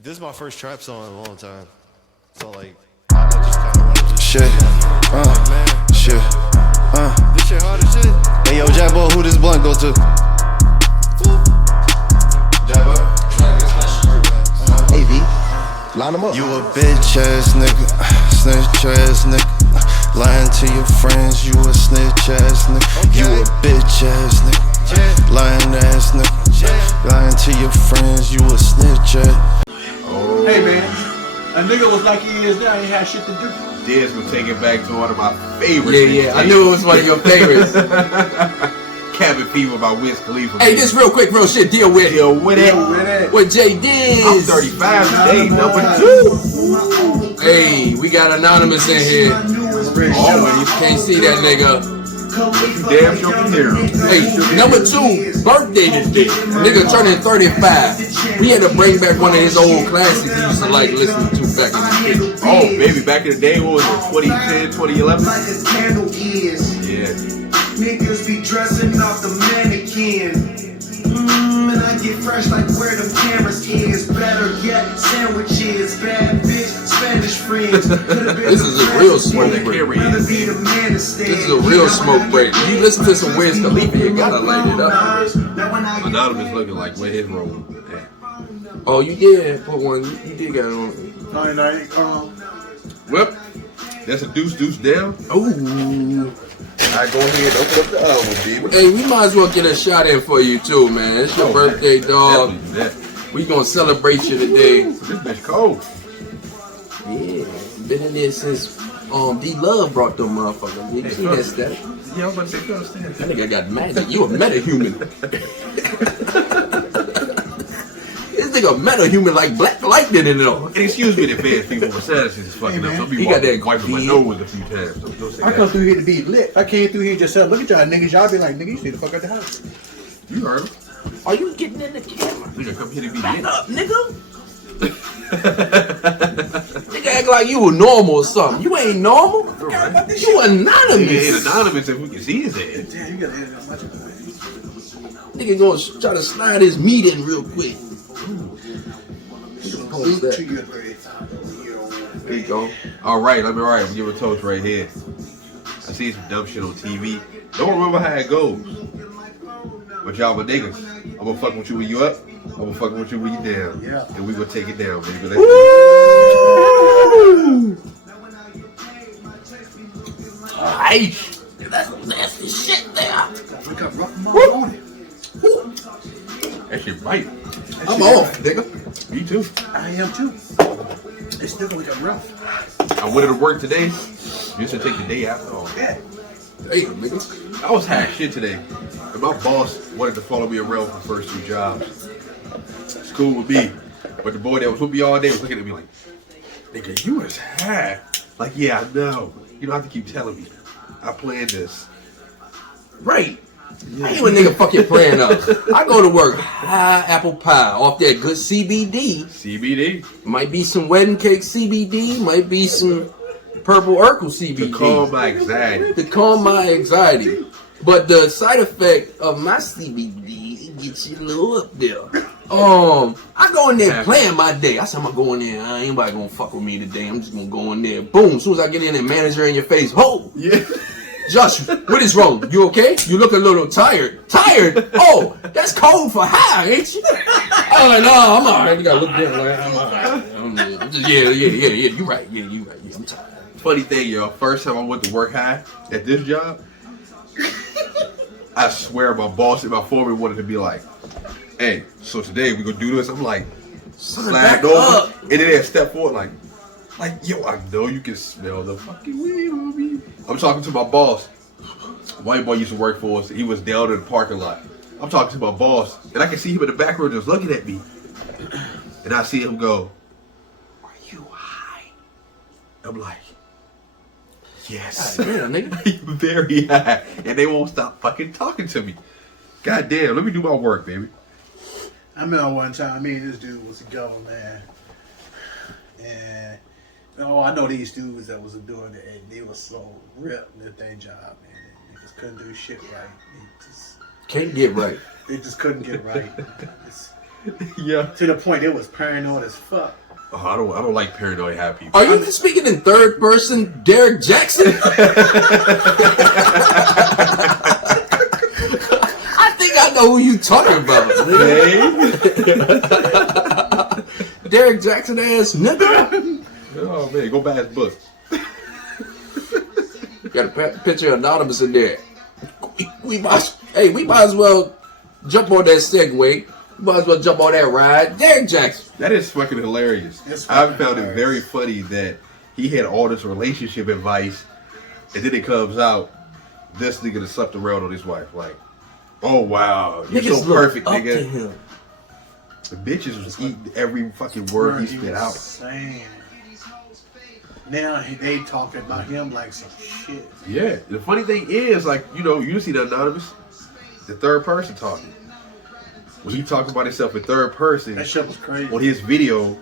This is my first trap song in a long time. So like, I just kind of wanted to shit. Shit. This shit hard as shit. Hey yo, Jabbo, who this blunt go to? Jabbo. Hey V, line them up. You a bitch ass nigga, snitch ass nigga. Lying to your friends, you a snitch ass nigga. Okay. You a bitch ass nigga, lying ass nigga. Lying to your friends, you a snitch ass. Hey man, a nigga was like he is now, ain't had shit to do. Dez will take it back to one of my favorites. Yeah, I knew it was one of your favorites. Cabin Fever by Wiz Khalifa. Hey, this real quick, real shit. Deal with it. With J Diz. I'm 35 today, number 2. Hey, we got Anonymous in here. Always can't see that nigga. But you damn sure can hear him. Hey, number 2, birthday today. Nigga turning 35. We had to bring back one of his old classics he used to like listening to back in the day. Oh, baby, back in the day, what was it, 2010, 2011? Yeah. Niggas be dressing off the mannequin. And I get fresh like where them cameras is. Better yet, sandwiches, bad bitch, Spanish friends. This is a real smoke break. This is a real smoke break. You listen to some Wiz Khalifa, you gotta light it up. Anonymous looking like where his role. Oh, you did put one. You did got it on. Well, that's a deuce down. Ooh. Alright, go ahead, open up the other one, baby. Hey, we might as well get a shot in for you too, man. It's your birthday, dog. We gonna celebrate you today. This bitch cold. Yeah, been in there since D Love brought them motherfuckers. You see that stuff? Yeah, I'm about to say, understand. That nigga got magic. You a meta-human. This nigga meta-human like Black Lightning in it all. And excuse me, the bad people for sadness is fucking up. Some people He got that wiping my nose a few times. So don't say I that. come through here to be lit. I came through here just said, look at y'all niggas. Y'all be like, nigga, you stay the fuck out the house. You heard him. Are you getting in the camera? Nigga, come here to be Back lit. up, nigga. Nigga act like you were normal or something. You ain't normal. Right. You anonymous. He ain't anonymous if we can see his head. Damn, you gotta edit that much. Nigga gonna try to slide his meat in real quick. Post that. There you go. Alright, let me give a toast right here. I see some dumb shit on TV. Don't remember how it goes. But y'all my niggas. I'm gonna fuck with you when you up. I'm gonna fuck with you when you down. Yeah. And we gonna take it down, baby. Aish. That's some nasty shit there. That shit bite. I'm off, nigga. Me too. I am too. It's still gonna get rough. I went to work today just to take the day after all. Yeah. Hey, nigga. I was high as shit today. And my boss wanted to follow me around for the first 2 jobs. It's cool with me. But the boy that was with me all day was looking at me like, nigga, you was high. Like, yeah, I know. You don't have to keep telling me. I planned this. Right. I ain't a nigga fucking playing up. I go to work high apple pie off that good CBD. CBD. Might be some wedding cake CBD. Might be some purple Urkel CBD. To calm my anxiety. To calm my anxiety. But the side effect of my CBD, it gets you a little up there. I go in there playing my day. I said, I'm gonna go in there. Ain't nobody gonna fuck with me today. I'm just gonna go in there. Boom. As soon as I get in there, manager in your face. Ho! Yeah. Josh, what is wrong? You okay? You look a little tired. Tired? Oh, that's cold for high, ain't you? Oh, no, I'm all right. You gotta look down like I'm all right. Yeah. You right. Yeah, you right. Yeah, I'm tired. Funny thing, y'all. First time I went to work high at this job, I swear my boss and my foreman wanted to be like, hey, so today we gonna do this. I'm like, slide over. And then they step forward like, yo, I know you can smell the fucking weed on me. I'm talking to my boss. White boy used to work for us. He was down in the parking lot. I'm talking to my boss, and I can see him in the back row just looking at me. And I see him go, are you high? I'm like, yes. God damn, nigga. Very high. And they won't stop fucking talking to me. God damn, let me do my work, baby. I remember one time, me and this dude was together, man. And I know these dudes that was doing it, and they were so ripped at their job, man. They just couldn't do shit right. Can't get right. They just couldn't get right. Yeah. To the point it was paranoid as fuck. Oh, I don't like paranoid happy people. Are you speaking in third person, Derek Jackson? I think I know who you talking about. Derek Jackson ass nigga. Oh man, go buy his book. Got a picture of Anonymous in there. We might as well jump on that segue. We might as well jump on that ride. Derek Jackson. That is fucking hilarious. I found it very funny that he had all this relationship advice, and then it comes out, this nigga that slept around on his wife. Like, oh wow, you're Niggas so perfect, look up to nigga. him. The bitches was eating every fucking word he spit out. Saying. Now they talking about him like some shit. Yeah, the funny thing is, like, you see the Anonymous, the third person talking. When he talking about himself in third person, That shit was crazy. on his video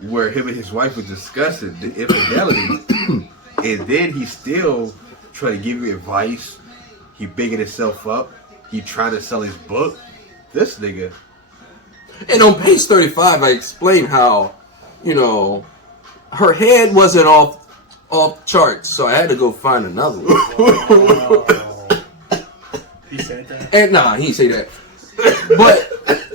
where him and his wife was discussing the infidelity, and then he still trying to give you advice. He bigging himself up. He trying to sell his book. This nigga. And on page 35, I explained how, her head wasn't off charts, so I had to go find another one. He said that. And nah, he didn't say that. But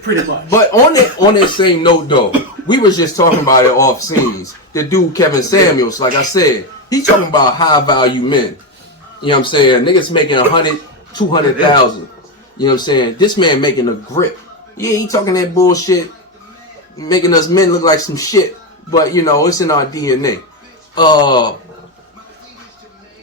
Pretty much. But on that same note though, we was just talking about it off scenes. The dude Kevin Samuels, like I said, he talking about high value men. You know what I'm saying? Niggas making 100, 200,000. You know what I'm saying? This man making a grip. Yeah, he talking that bullshit, making us men look like some shit. But it's in our DNA.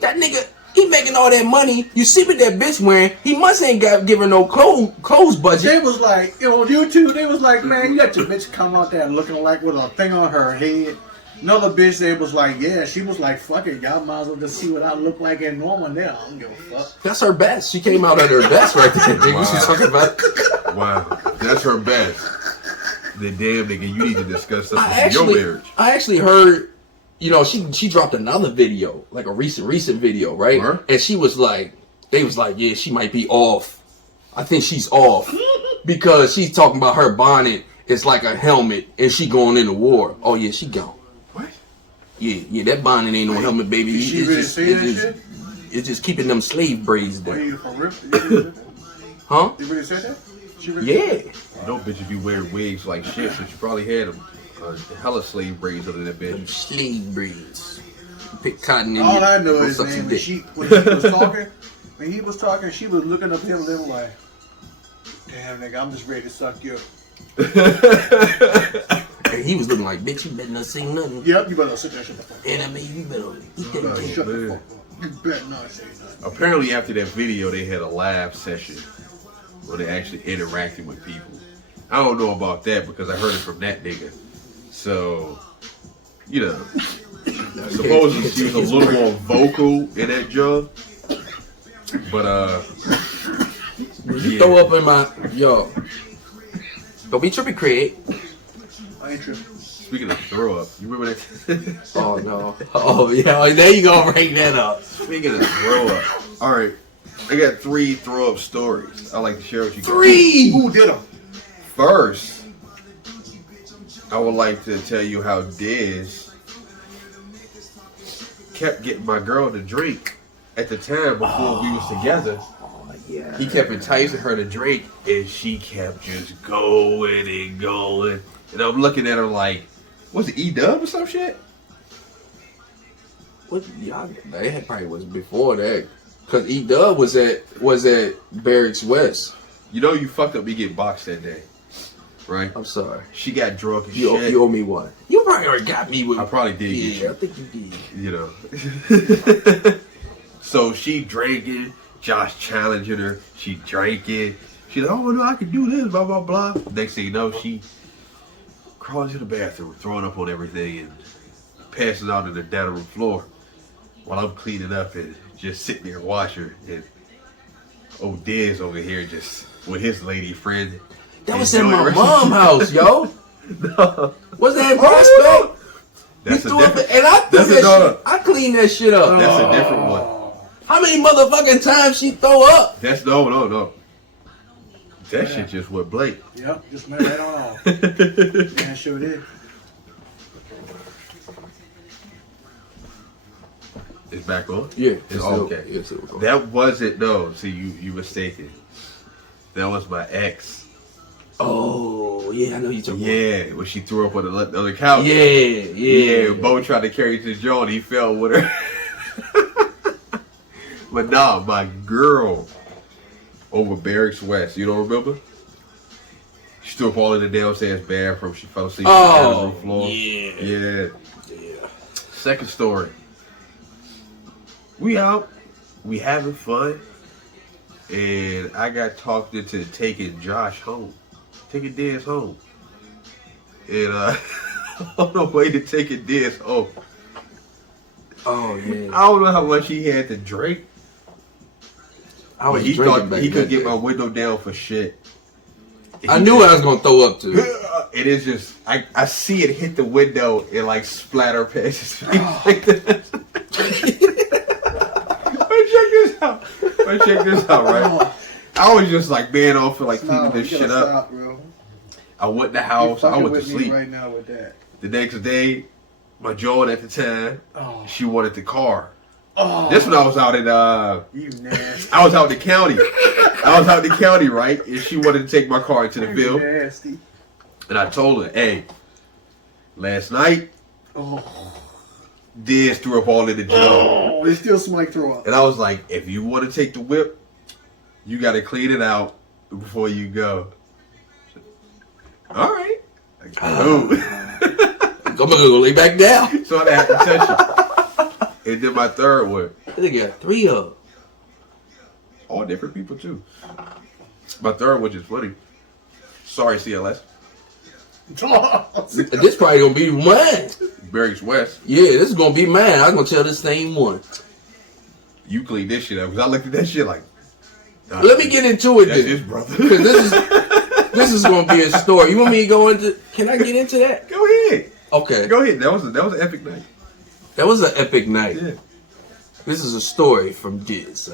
That nigga, he making all that money. You see what that bitch wearing? He must ain't got given no clothes budget. They was like, on YouTube, they was like, man, you got your bitch come out there looking like with a thing on her head. Another bitch, they was like, yeah, she was like, fuck it, y'all might as well just see what I look like in normal now. I don't give a fuck. That's her best. She came out at her best right there. Wow. What you talking about? Wow, that's her best. The damn nigga, you need to discuss something in your marriage. I actually heard, she dropped another video, like a recent video, right? Huh? And she was like, they was like, yeah, she might be off. I think she's off because she's talking about her bonnet. It's like a helmet, and she going into war. Oh yeah, she gone. What? Yeah, that bonnet ain't no helmet, baby. Did she really say that shit? It's just keeping them slave braids Were there. you for real? You really said that? Huh? You really said that? She really Yeah. No bitches be wearing wigs like shit, so she probably had them hella slave braids under that Them bitch. slave braids. Pick cotton in All your- I know go is, suck some man, dick. when he was talking, she was looking up him and they were like, damn, nigga, I'm just ready to suck you. And he was looking like, bitch, you better not say nothing. Yep, you better sit that shit the fuck up. And I mean, you better eat that Better dick. shut the man. fuck up. You better not say nothing. Apparently, after that video, they had a live session where they actually interacted with people. I don't know about that because I heard it from that nigga. So, supposedly she was a little more vocal in that job. But, You throw up in my don't be tripping, Craig. I ain't tripping. speaking of throw up, you remember that? Oh no. Oh yeah, there you go, break that up. Speaking of throw up, all right, I got 3 throw up stories I like to share with you guys. 3. Who did them? First, I would like to tell you how Diz kept getting my girl to drink at the time before we was together. Yeah. He kept enticing her to drink, and she kept just going and going. And I'm looking at her like, was it E-Dub or some shit? What y'all? That probably was before that, cause E-Dub was at Barracks West. You know you fucked up me getting boxed that day, right? I'm sorry. She got drunk and You shit. owe me one. You probably already got me with. I probably did get Yeah, I you. think you did. You know. So she drinking, Josh challenging her, she drinking. She's like, oh no, I can do this, blah, blah, blah. Next thing you know, she crawling to the bathroom, throwing up on everything and passing out on the dining room floor while I'm cleaning up and just sitting there watching her. And old Diz over here just with his lady friend. That was in enjoying my her- mom's house, yo. No. Was that in Prospect? That's He a threw up, different, and I threw that's a that no. shit. I cleaned that shit up. That's a different one. How many motherfucking times she throw up? That's no. That shit just went Blake. Yep, just went right on off. Man, sure did. It's back on? Yeah. It's okay. Yeah, it's okay. That wasn't, no. See, you mistaken. That was my ex. Oh, yeah, I know you talking about. Yeah, when she threw up on the couch. Yeah. Bo tried to carry to Joe and he fell with her. But nah, my girl over Barracks West, you don't remember? She threw up all in the downstairs bathroom. She fell asleep on the room floor. Yeah. Second story. We out. We having fun. And I got talked into taking Josh home. Taking Diz home. And on the way to taking Diz home. Oh, yeah. I don't know how much he had to drink. I was He drinking thought back he could that get day. my window down for shit. I knew I was going to throw up, too. It is just, I see it hit the window and like splatter past his face like that. But check this out, right? I was just like, man, off for like cleaning this shit up. Stop, bro. I went to the house, I went to with me sleep. right now with that. The next day, my Joan at the time, she wanted the car. Oh, This when I was out in you nasty. I was out in the county. Right? And she wanted to take my car into the You Ville. nasty. And I told her, hey, last night, Diz threw up all in the jug. Oh, it still smell like throw up. And I was like, if you want to take the whip, you got to clean it out before you go. All right. I'm going to go lay back down. So I had to touch it. And then my third one. They got 3 of them. All different people, too. My third one is funny. Sorry, CLS. This probably going to be mine. Barracks West. Yeah, this is going to be mine. I'm going to tell this same one. You clean this shit up. Because I looked at that shit like, nah, Let me get into it that's then. his brother. Because this is going to be a story. You want me to go into... Can I get into that? Go ahead. Okay. Go ahead. That was an epic night. That was an epic night. Yeah. This is a story from Diz.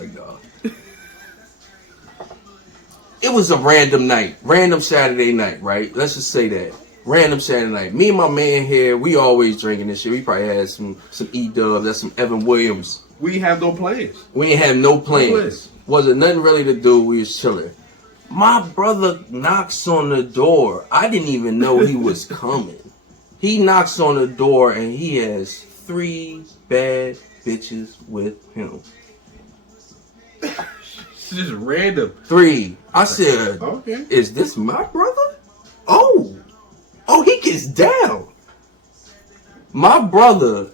It was a random night. Random Saturday night, right? Let's just say that. Random Saturday night. Me and my man here, we always drinking this shit. We probably had some E-Dub. That's some Evan Williams. We have no plans. We ain't have no plans. plans. Wasn't nothing really to do. We was chilling. My brother knocks on the door. I didn't even know he was coming. He knocks on the door and he has 3 bad bitches with him. It's just random. 3. I said, Okay. is this my brother? Oh, he gets down. My brother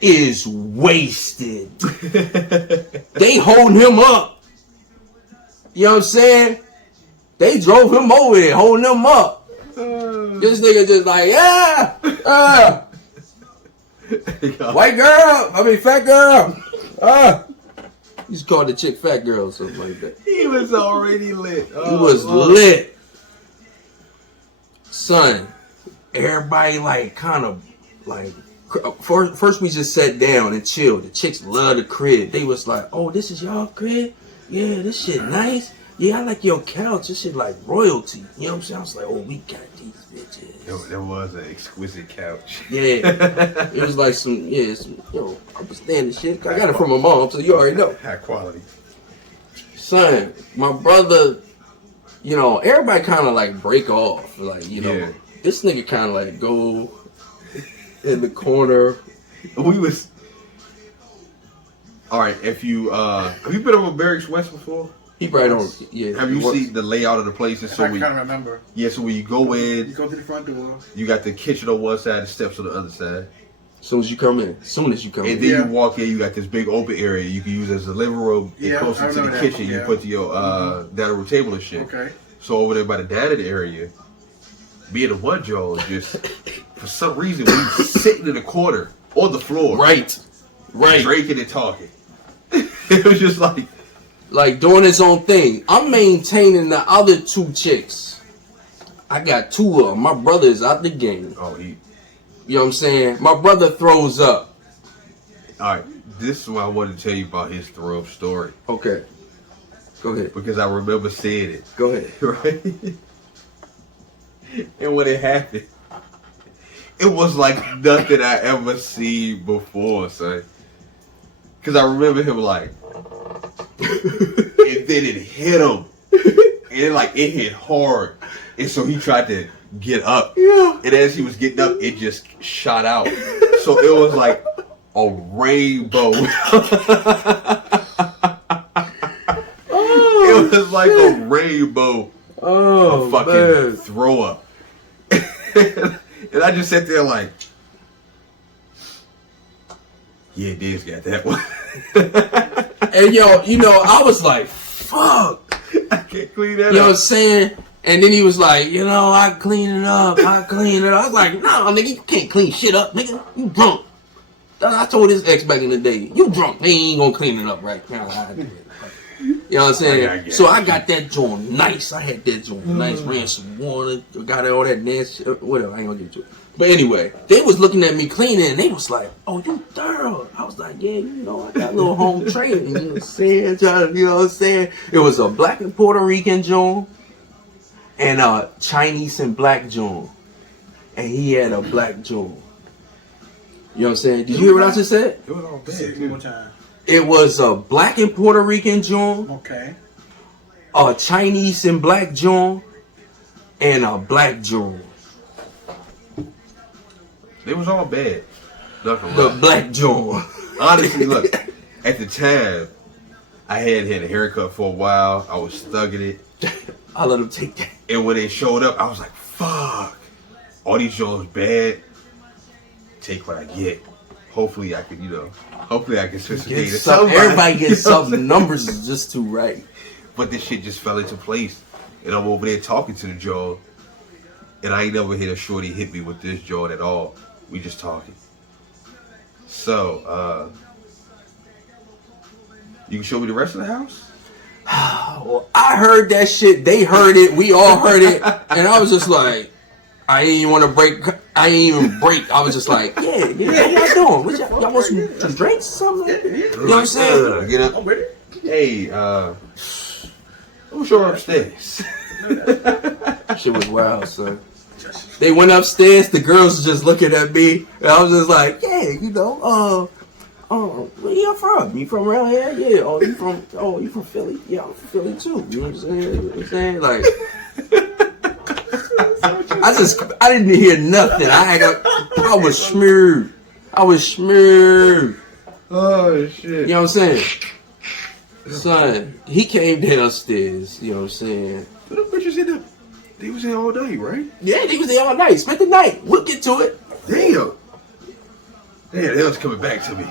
is wasted. They holding him up. You know what I'm saying? They drove him over here, holding him up. This nigga just like, white girl, fat girl. He's called the chick fat girl or something like that. He was already lit. He was lit. Son, everybody first we just sat down and chilled. The chicks love the crib. They was like, oh, this is y'all crib? Yeah, this shit nice. Yeah, I like your couch. This shit like royalty. You know what I'm saying? I was like, oh, we got these bitches. There was an exquisite couch. Yeah. It was like some upstanding shit. I got it from my mom, so you already know. High quality. Son, my brother, everybody kind of like break off. Like, Yeah. This nigga kind of like go in the corner. We was... Alright, if you... have you been over Barracks West before? He probably don't. Yeah. Have you seen the layout of the places? I kind of remember. Yeah, so when you go in, You go to the front door. you got the kitchen on one side, the steps on the other side. As soon as you come in. And then you walk in, you got this big open area you can use as a living room and Yeah, closer I to the remember that. kitchen. You Yeah. put your dining room table and shit. Okay. So over there by the dining area, me and the one Joe just, for some reason, we was sitting in the corner on the floor. Right. Drinking and talking. It was just like doing his own thing. I'm maintaining the other 2 chicks. I got 2 of them. My brother is out the game. You know what I'm saying? My brother throws up. Alright, this is what I wanted to tell you about his throw up story. Okay. Go ahead. Because I remember seeing it. Go ahead. Right? And when it happened, it was like nothing I ever seen before, son. Because I remember him like, and then it hit him. And it hit hard. And so he tried to get up. Yeah. And as he was getting up, it just shot out. So it was like a rainbow. It was like a rainbow of fucking throw up. And I just sat there like, yeah, Dave's got that one. And yo, you know, I was like, fuck. I can't clean that You know what I'm up. saying? And then he was like, you know, I clean it up. I was like, nah, nigga, you can't clean shit up, nigga. You drunk. I told his ex back in the day, you drunk. He ain't gonna clean it up right now. You know what I'm saying? So I got that joint nice. I had that joint nice. Ran some water. Got all that nasty. Whatever. I ain't gonna get to it. But anyway, they was looking at me cleaning, and they was like, "Oh, you thorough." I was like, "Yeah, you know, I got a little home training." You know what I'm saying? You know what I'm saying? It was a black and Puerto Rican joint, and a Chinese and black joint, and he had a black joint. You know what I'm saying? Did you hear what I just said? It was all bad. Say it one more time. It was a black and Puerto Rican joint, Okay. a Chinese and black joint, and a black joint. It was all bad. Nothing The wrong. black joint. Honestly, look, at the time, I had a haircut for a while. I was thugging it. I let him take that. And when they showed up, I was like, fuck. All these shows bad. Take what I get. Hopefully I can, switch the day to somebody. Everybody gets something. The numbers is just too right. But this shit just fell into place. And I'm over there talking to the jaw. And I ain't never hit a shorty hit me with this jaw at all. We just talking. So, you can show me the rest of the house? Well, I heard that shit. They heard it. We all heard it. And I was just like, I ain't even want to break. I ain't even break. I was just like, yeah. What y'all doing? Y'all want some drinks or something? You know what I'm saying? Get up. Hey, I'm sure upstairs. Shit was wild, son. They went upstairs. The girls was just looking at me, and I was just like, yeah, you know, where you from? You from around here? Yeah. Oh, you from Philly? Yeah, I'm from Philly too. You know what I'm saying? You know what I'm saying? Like, I didn't hear nothing. I was smeared. Oh shit. You know what I'm saying? Son, he came downstairs. You know what I'm saying? But the bitches in there. They was in all day, right? Yeah, they was there all night. Spent the night. We'll get to it. Damn, they was coming back to me.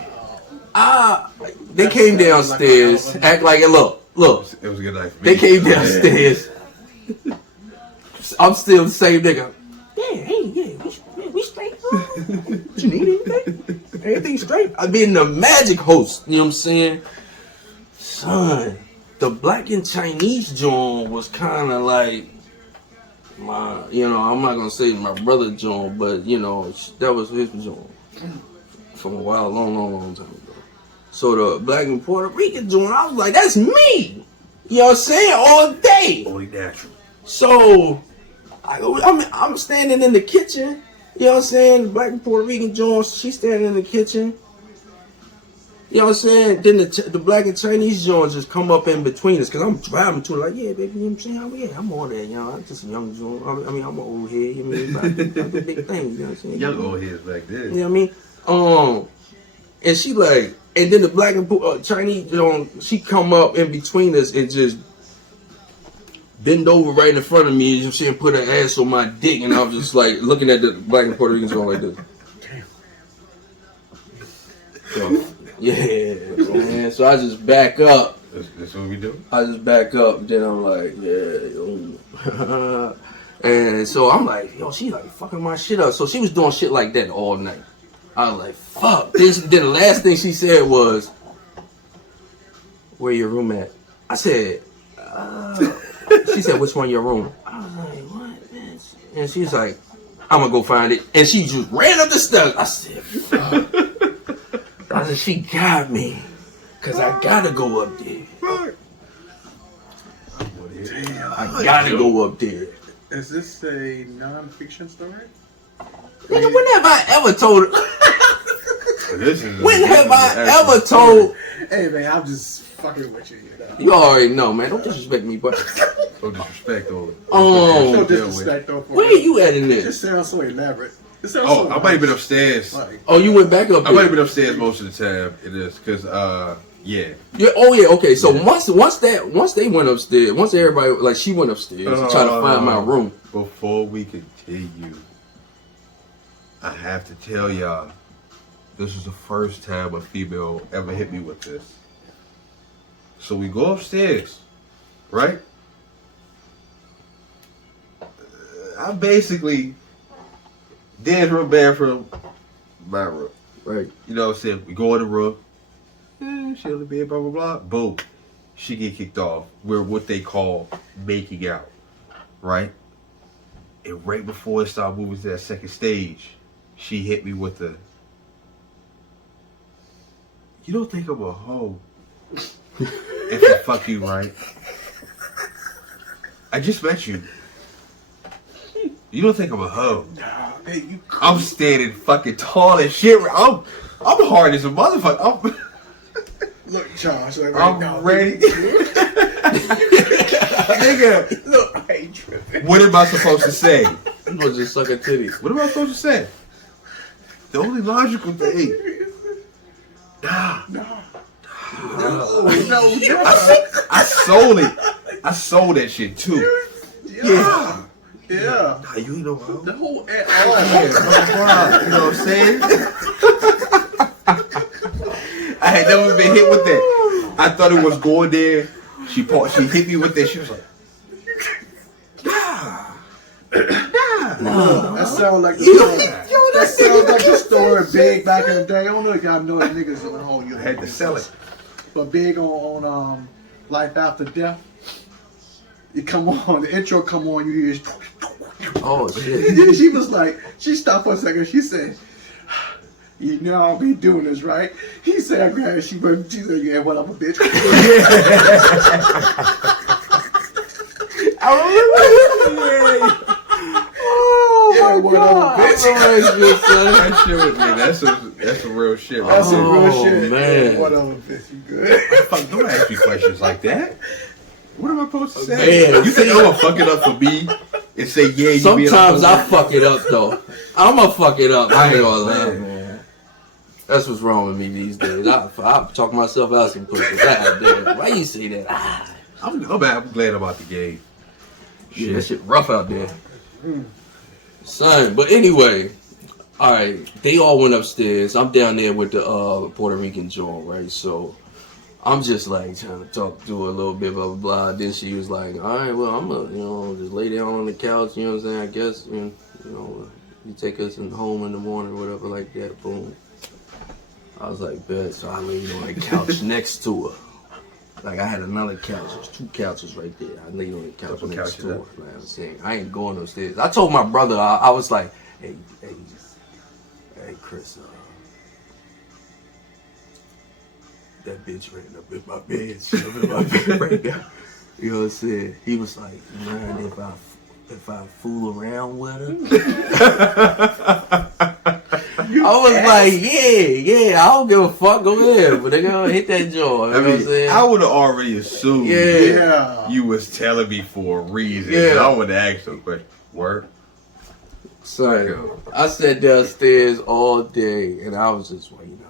They came downstairs. Act like it. Look. It was a good night for me. They came downstairs. I'm still the same nigga. Yeah, we straight. What you need anything? Everything straight? I mean, the magic host. You know what I'm saying? Son, the black and Chinese joint was kind of like my, I'm not gonna say my brother joint, but that was his joint from a while, long time ago. So the black and Puerto Rican joint, I was like, that's me. You know what I'm saying? All day. Only natural. So I'm standing in the kitchen. You know what I'm saying? The black and Puerto Rican joint, she's standing in the kitchen. You know what I'm saying? Then the black and Chinese joints just come up in between us because I'm driving to it like, yeah, baby, you know what I'm saying? I'm on there, I'm just a young joint. I mean, I'm an old head. You know what I mean? I do big things, you know what I'm saying? Young old heads back then. You know what I mean? And she like, and then the black and Chinese joint, she come up in between us and just bend over right in front of me, you know what I'm saying? Put her ass on my dick, and I was just like looking at the black and Puerto Rican joint like this. So, yeah, man. So I just back up. That's what we do? I just back up. Then I'm like, yeah. And so I'm like, yo, she like fucking my shit up. So she was doing shit like that all night. I was like, fuck. Then the last thing she said was, where your room at? I said, she said, which one your room? I was like, what, bitch? And she's like, I'm gonna go find it. And she just ran up the steps. I said, fuck. I said, she got me. Because I gotta go up there. gotta go up there. Is this a non-fiction story? Nigga, when have I ever told? When have I ever told? Hey man, I'm just fucking with you. You know? You already know, man. Don't disrespect me, but No disrespect though. No disrespect though. where you at in It this? just sounds so elaborate. It sounds Oh, so I might have been nice. upstairs. Like, Oh, you went back up I there. might have been upstairs most of the time. It is because yeah. Yeah. Oh yeah. Okay. So once they went upstairs, once everybody like she went upstairs to try to find my room. Before we continue, I have to tell y'all, this is the first time a female ever hit me with this. So we go upstairs, right? I basically did her bathroom, my room. Right. You know what I'm saying? We go in the room. She on the bed, blah, blah, blah. Boom. She get kicked off. We're what they call making out. Right? And right before it started moving to that second stage, she hit me with the, you don't think I'm a hoe if I fuck you, right? I just met you. You don't think I'm a hoe. nah, hey, you. I'm standing fucking tall as shit. I'm hard as a motherfucker. Look, Josh. Like, I'm now, ready. Nigga, Look, I ain't tripping. what am I supposed to say? You was just sucking titties. What am I supposed to say? The only logical thing. Nah. No. I sold it. I sold that shit too. Yeah. Yeah. Nah, you ain't no hoe. The whole Yeah, blah, blah, you know what I'm saying? I had never been hit with that. I thought it was going there. She hit me with that. She was like, That sounds like the story. That sounds like the story Big back in the day. I don't know if y'all know the niggas on home. You I had to sell it. But Big on Life After Death. It come on, the intro come on, you hear. Oh shit. She was like, she stopped for a second. She said, "You know I'll be doing this, right?" He said, "I grabbed." She said, "Yeah, what up, a bitch?" I remember. Yeah, what up, bitch? That shit was, man, that's some real shit, man. That's some real shit. man. Yeah, what up, bitch? You good? Fuck, don't ask me questions like that. What am I supposed to say? Man, you think I'm gonna fuck it up for me and say yeah? You Sometimes being a I fuck it up though. I'ma fuck it up. I ain't gonna lie, Man. man. That's what's wrong with me these days. I talk myself out some pussy. God damn. Why you say that? I'm glad about the game. Yeah, that shit rough out there. Son, but anyway, alright, they all went upstairs. I'm down there with the Puerto Rican joint, right? So I'm just like trying to talk to her a little bit, blah blah blah. Then she was like, alright, well I'm gonna just lay down on the couch, you know what I'm saying? I guess you take us home in the morning or whatever like that, boom. I was like, bet. So I laid on the couch next to her. Like I had another couch. There's two couches right there. I laid on the couch Couple next couches to her. up. Like I'm saying, I ain't going upstairs. I told my brother, I was like, hey, Chris, that bitch ran up in my bed. She up in my bed right now. You know what I'm saying? He was like, man, if I fool around with her. I was like, yeah, I don't give a fuck. Go ahead, but they gonna hit that jaw. You know what I'm saying? I would have already assumed Yeah. you was telling me for a reason. Yeah. I would have asked a question. Word? Son, I sat downstairs all day, and I was just waiting.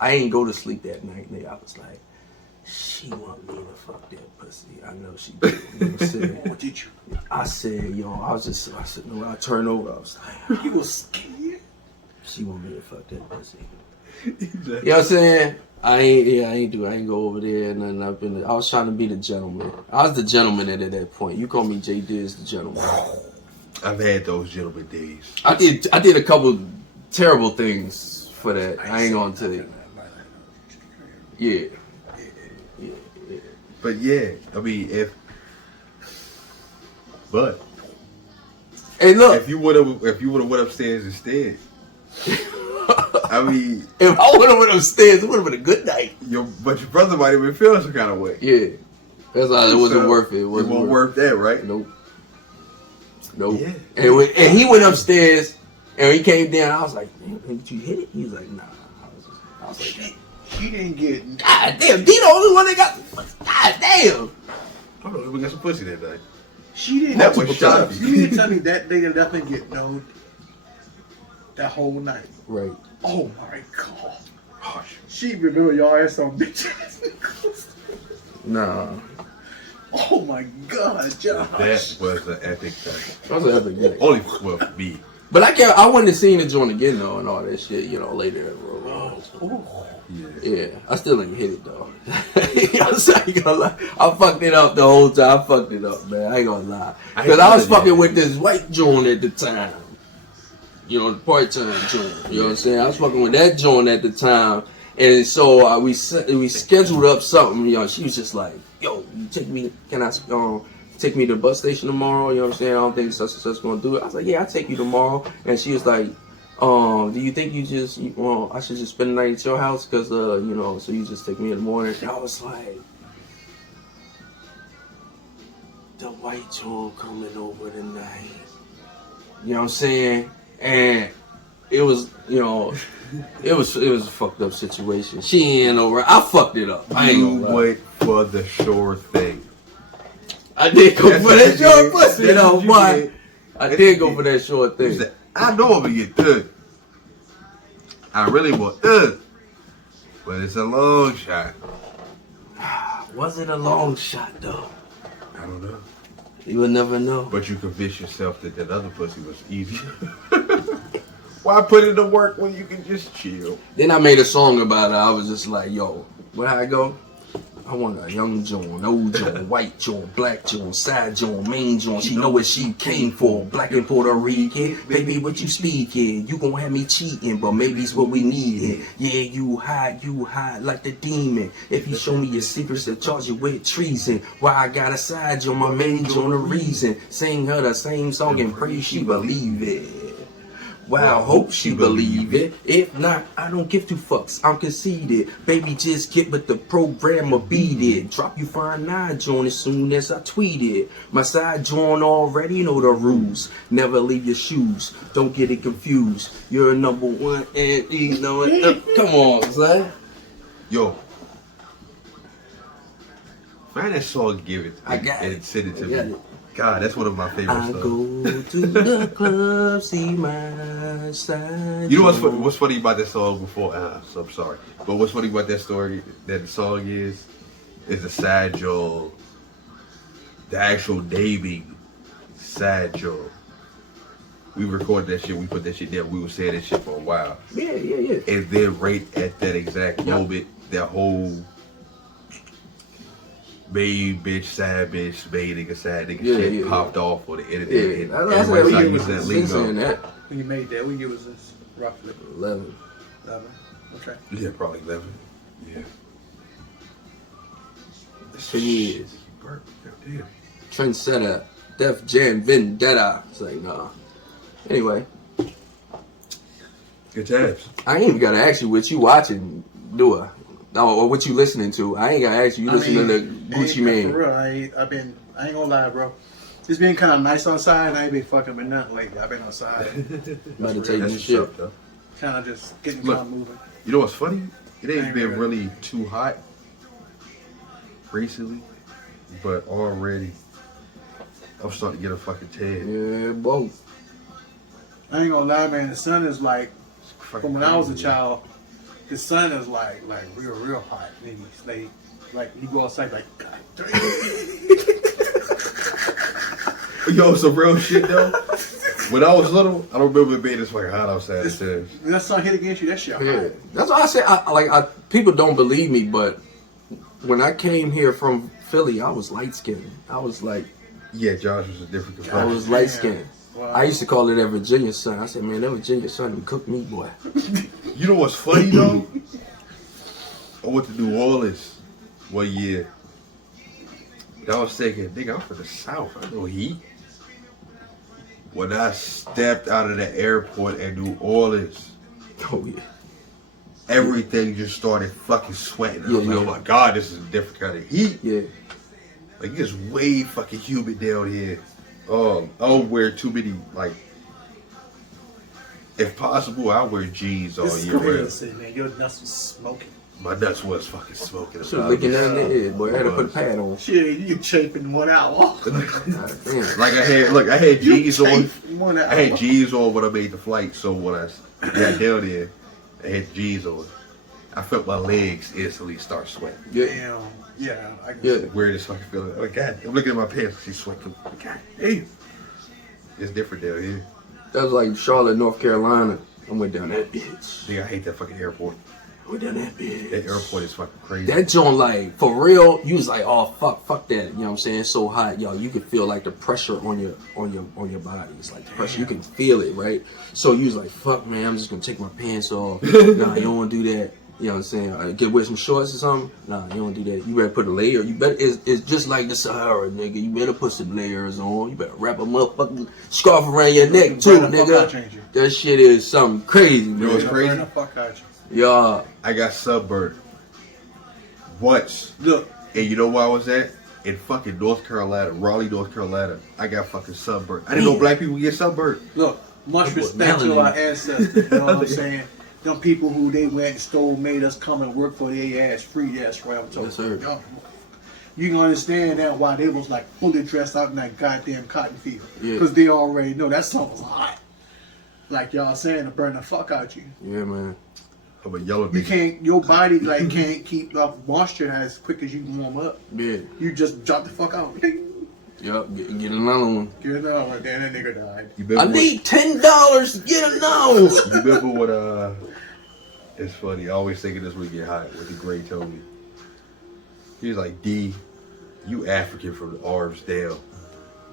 I ain't go to sleep that night, nigga. I was like, she want me to fuck that pussy. I know she did. You know what I'm saying? What did you? I said, I said, no, I turned over. I was like, You was scared. she want me to fuck that pussy. Exactly. You know what I'm saying? I ain't go over there and nothing. I was trying to be the gentleman. I was the gentleman at that point. You call me J Diz the gentleman. I've had those gentleman days. I did a couple terrible things for that. I ain't gonna tell you. Yeah. But yeah, I mean, Hey, look. if you would have went upstairs instead, I mean, If I would have went upstairs, it would have been a good night. your brother might have been feeling some kind of way. Yeah. That's why it wasn't So, worth it. It It wasn't wasn't worth that, right? Nope. Nope. Yeah. And he went upstairs and when he came down, I was like, "Man, did you hit it?" He was like, "Nah." I was like, She didn't get. "God damn, D the only one that got. God damn." I don't know. We got some pussy that night. She didn't. That was shocking. You mean to tell me that they definitely get no that whole night? Right. Oh my god. Hush. She remember y'all ass on bitch ass niggas. Nah. Oh my god, Josh. That was an epic thing. That was an epic day. Only for me. But I wouldn't have seen the joint again though and all that shit, you know, later. Yeah, I still ain't hit it though. You know what I'm saying? I ain't gonna lie. I fucked it up the whole time. I fucked it up, man. I ain't gonna lie. Because I was fucking with this white joint at the time. You know, the part-time joint. You know what I'm saying? I was fucking with that joint at the time. And so we scheduled up something. You know, she was just like, "Yo, you take me? Can I take me to the bus station tomorrow?" You know what I'm saying? I don't think such and such gonna do it. I was like, "Yeah, I'll take you tomorrow." And she was like, "Do you think I should just spend the night at your house? Cause you know, so you just take me in the morning." And I was like, the white joint coming over tonight. You know what I'm saying? And it was, you know, it was a fucked up situation. She ain't over. I fucked it up. I ain't You gonna lie. wait for the sure thing. I did go for that short pussy, That's though, what you boy. did. I did go for that short You thing. said, I know I'm gonna get good. I really want good. But it's a long shot. Was it a long shot, though? I don't know. You would never know. But you convince yourself that that other pussy was easier. Why put in the work when you can just chill? Then I made a song about it. I was just like, yo, where I go? I want a young Joan, old Joan, white Joan, black Joan, side Joan, main Joan. She know what she came for. Black and Puerto Rican. Baby, what you speaking? You gon' have me cheating, but maybe it's what we needin'. Yeah, you hide like the demon. If you show me your secrets, they'll charge you with treason. Why I got a side Joan, my main Joan, a reason. Sing her the same song and pray she believe it. Wow, hope she believe it. If not, I don't give two fucks. I'm conceited. Baby, just get with the program or beat it. Drop you for a 9 joint as soon as I tweet it. My side joint already know the rules. Never leave your shoes. Don't get it confused. You're a number one and you know it. Come on, son. Yo. Find that song, give it. I got and it. send it to I got me. it. God, that's one of my favorite I songs. go to the club, see my side. You know what's joint. what's funny about that song before? So I'm sorry, but what's funny about that story? That the song is the side Joel, the actual naming side Joel. We recorded that shit. We put that shit there. We were saying that shit for a while, Yeah. and then right at that exact moment, that whole main bitch, side bitch, main nigga, side nigga shit popped off on the internet. Yeah, And that's everybody what started we using that been lingo. saying that. When you made that, when you was this roughly 11. 11. Okay. Yeah, probably 11. Yeah. 10 years. Goddamn. Trendsetter, Def Jam, Vendetta. It's like, nah. Anyway, Good times. I ain't even gotta ask you what you watching, do I? Or what you listening to. I ain't gotta ask you. You listening to Gucci Mane. For real, I ain't gonna lie, bro. It's been kind of nice outside, and I ain't been fucking with nothing lately. I've been outside, Meditating That's and what's shit. up, though. kind of just getting Look. kind of moving. You know what's funny? It ain't Ain't been really. really too hot recently, but already I'm starting to get a fucking tan. Yeah, boy. I ain't gonna lie, man. The sun is like, Fucking from when I was a crazy. child, the sun is like real hot. Niggas, like you go outside, like God damn. Yo, some real shit though. When I was little, I don't remember it being this fucking hot outside. It says. When that sun hit against you, that shit Yeah. hot. That's why I say, people don't believe me, but when I came here from Philly, I was light skinned. I was like, Yeah, Josh was a different I complexion. was light skinned. Wow. I used to call it that Virginia sun. I said, man, that Virginia sun would cook me, boy. You know what's funny though? I went to New Orleans one year. And I was thinking, nigga, I'm from the South. I know heat. When I stepped out of the airport in New Orleans, Oh, yeah. everything just started fucking sweating. And I was Yeah, like, yeah. oh my God, this is a different kind of heat. Yeah. Like it's way fucking humid down here. I don't wear too many like. If possible, I wear jeans all This is year round. crazy, man. Your nuts was smoking. My nuts was fucking smoking. Should have licking down the head, boy. I had to put a pad on. Shit, you chafing 1 hour. Damn. Like I had jeans on. Chafing 1 hour. I had jeans on when I made the flight, so when I got down there, I had jeans on. I felt my legs instantly start sweating. Yeah. Damn. Yeah. I can Yeah. Weirdest fucking feeling. Oh God, I'm looking at my pants. She's sweating. God damn. It's different down here. That was like Charlotte, North Carolina. I went down that bitch. Nigga, I hate that fucking airport. I went down that bitch. That airport is fucking crazy. That joint, like, for real, you was like, oh fuck that. You know what I'm saying? It's so hot, yo. You can feel like the pressure on your body. It's like the pressure. You can feel it, right? So you was like, fuck, man, I'm just gonna take my pants off. Nah, you don't want to do that. You know what I'm saying? Get wear some shorts or something. Nah, you don't do that. You better put a layer. You better. It's just like the Sahara, nigga. You better put some layers on. You better wrap a motherfucking scarf around your neck too, nigga. That shit is something crazy, You know man. what's crazy? Burn the fuck out you. Yeah. I got sunburned once. Look, And you know where I was at? In fucking North Carolina, Raleigh, North Carolina. I got fucking sunburned. I didn't know black people get sunburned. look. Much That boy respect to melanin. our ancestors. You know what I'm saying? Them people who they went and stole, made us come and work for their ass free. That's right. I'm talking. Yes, sir. Y'all, you can understand now why they was like fully dressed out in that goddamn cotton field. Yeah. Because they already know that stuff was hot. Like y'all saying, to burn the fuck out you. Yeah, man. I'm a yellow You bitch. can't, your body like can't keep up moisture as quick as you warm up. Yeah. You just drop the fuck out. Ding. Yup. Get another one. Get it out right there, that nigga died. You I remember need $10 to get another one. you remember what it's funny, I always think of this when you get hot, what the Gray told me. He was like, D, you African from the arms down.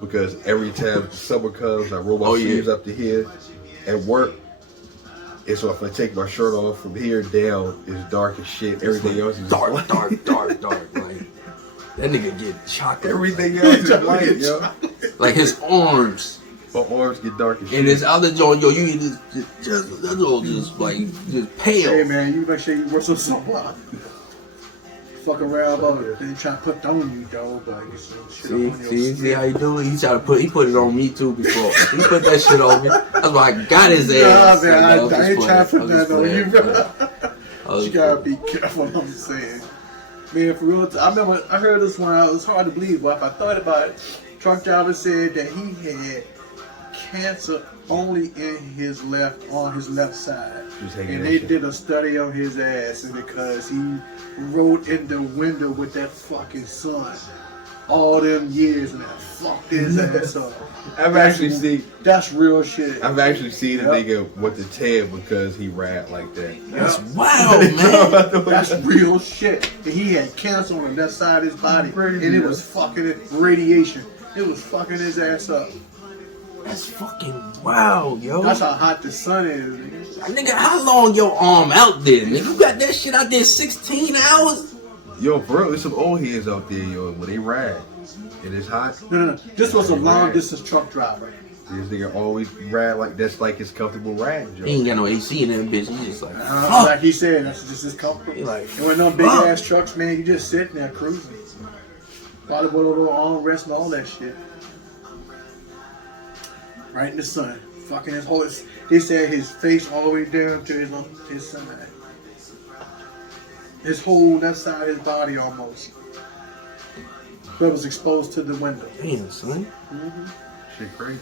Because every time summer comes, I roll my sleeves up to here at work. And so if I take my shirt off from here down, it's dark as shit. Everything else is Dark. light. Like, that nigga get chocolate. Everything else is light, yo. Like his arms. My arms get dark as shit. And this other joint, yo, you just pale. Hey man, you make sure you wear some sunblock. Fuck around about it. They try to put that on you, dog. Like some shit up on your See skin. how you do it? He put it on me too before. He put that shit on me. That's why I got his ass. Nah, man, I was ain't just trying to put playing. that on you, bro. I was You gotta playing. be careful what I'm saying. Man, for real, I remember I heard this one, it was hard to believe, but if I thought about it, truck driver said that he had cancer only on his left side. Just hanging And that they shit. did a study on his ass and because he rode in the window with that fucking sun all them years and that fucked his ass up. I've actually seen That's real shit. a Yep. nigga with the tan because he rap like that. That's wild, man. That's real shit. And he had cancer on the left side of his body. Crazy, And it yeah. was fucking it, radiation. It was fucking his ass up. That's fucking wild, yo. That's how hot the sun is, nigga. Nigga, how long your arm out there? Nigga, you got that shit out there 16 hours? Yo, bro, there's some old heads out there, yo, when they ride and it's hot. No. This was a long distance truck driver. This nigga always ride like that's like his comfortable ride, He Joe. ain't got no AC in that bitch. He just like, Like fuck. he said, that's just his comfort. He like, And when them big fuck. ass trucks, man, you just sitting there cruising. Probably with a little armrest and all that shit. Right in the sun. Fucking his whole, they said his face all the way down to his side. His whole left side of his body almost. But was exposed to the window. Damn, son. Shit crazy.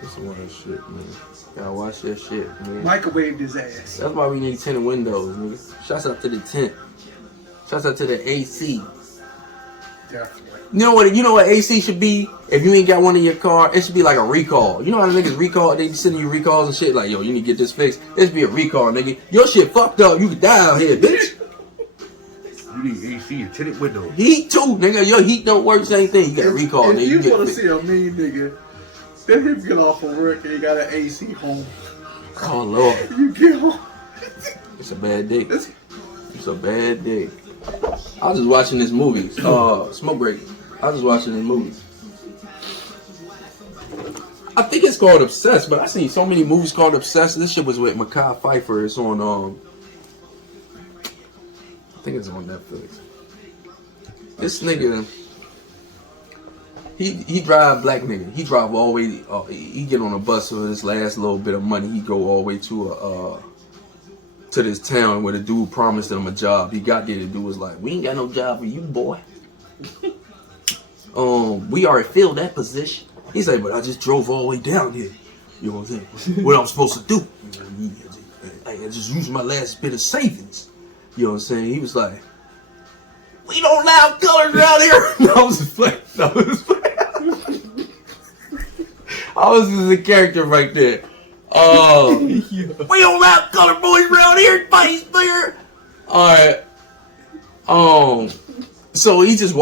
That's some wild shit, man. Gotta watch that shit, man. Microwaved his ass. That's why we need tinted windows, nigga. Shouts out to the tent. Shouts out to the AC. Definitely. You know what AC should be? If you ain't got one in your car, it should be like a recall. You know how the niggas recall, they sending you recalls and shit like, yo, you need to get this fixed. It should be a recall, nigga. Your shit fucked up, you could die out here, bitch. You need AC and tinted windows. Heat too, nigga. Your heat don't work, same thing. You got a recall, If nigga. you You want to get see a mean nigga, then him get off of work and he got an AC home. Oh, Lord. You get home. It's a bad day. It's a bad day. I was just watching this movie, Smoke Break. I was just watching this movie. I think it's called Obsessed, but I seen so many movies called Obsessed. This shit was with Mekhi Phifer. It's on, I think it's on Netflix. This nigga, he drive black nigga. He drive all the way. He get on a bus for his last little bit of money. He go all the way to this town where the dude promised him a job. He got there. The dude was like, "We ain't got no job for you, boy. We already filled that position." He's like, "But I just drove all the way down here. You know what I'm saying? What I'm supposed to do? I just used my last bit of savings." You know what I'm saying? He was like, "We don't allow colors around here." No, I was just playing. No, I was playing. I was just a character right there. We don't allow color boys around here. Fights there. Alright. So he was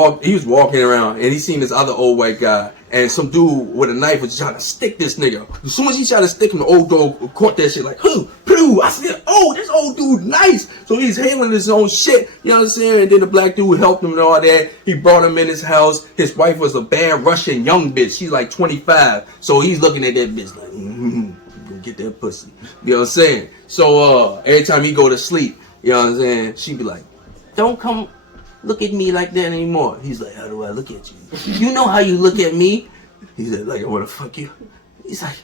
walking around and he seen this other old white guy and some dude with a knife was trying to stick this nigga. As soon as he tried to stick him, the old dog caught that shit like, "Who? Pooh." I said, "Oh, this old dude nice." So he's handling his own shit, you know what I'm saying? And then the black dude helped him and all that. He brought him in his house. His wife was a bad Russian young bitch. She's like 25. So he's looking at that bitch like, gonna get that pussy. You know what I'm saying? So every time he go to sleep, you know what I'm saying, she be like, "Don't come look at me like that anymore." He's like, "How do I look at you? You know how you look at me." He said, "Like I wanna fuck you." He's like,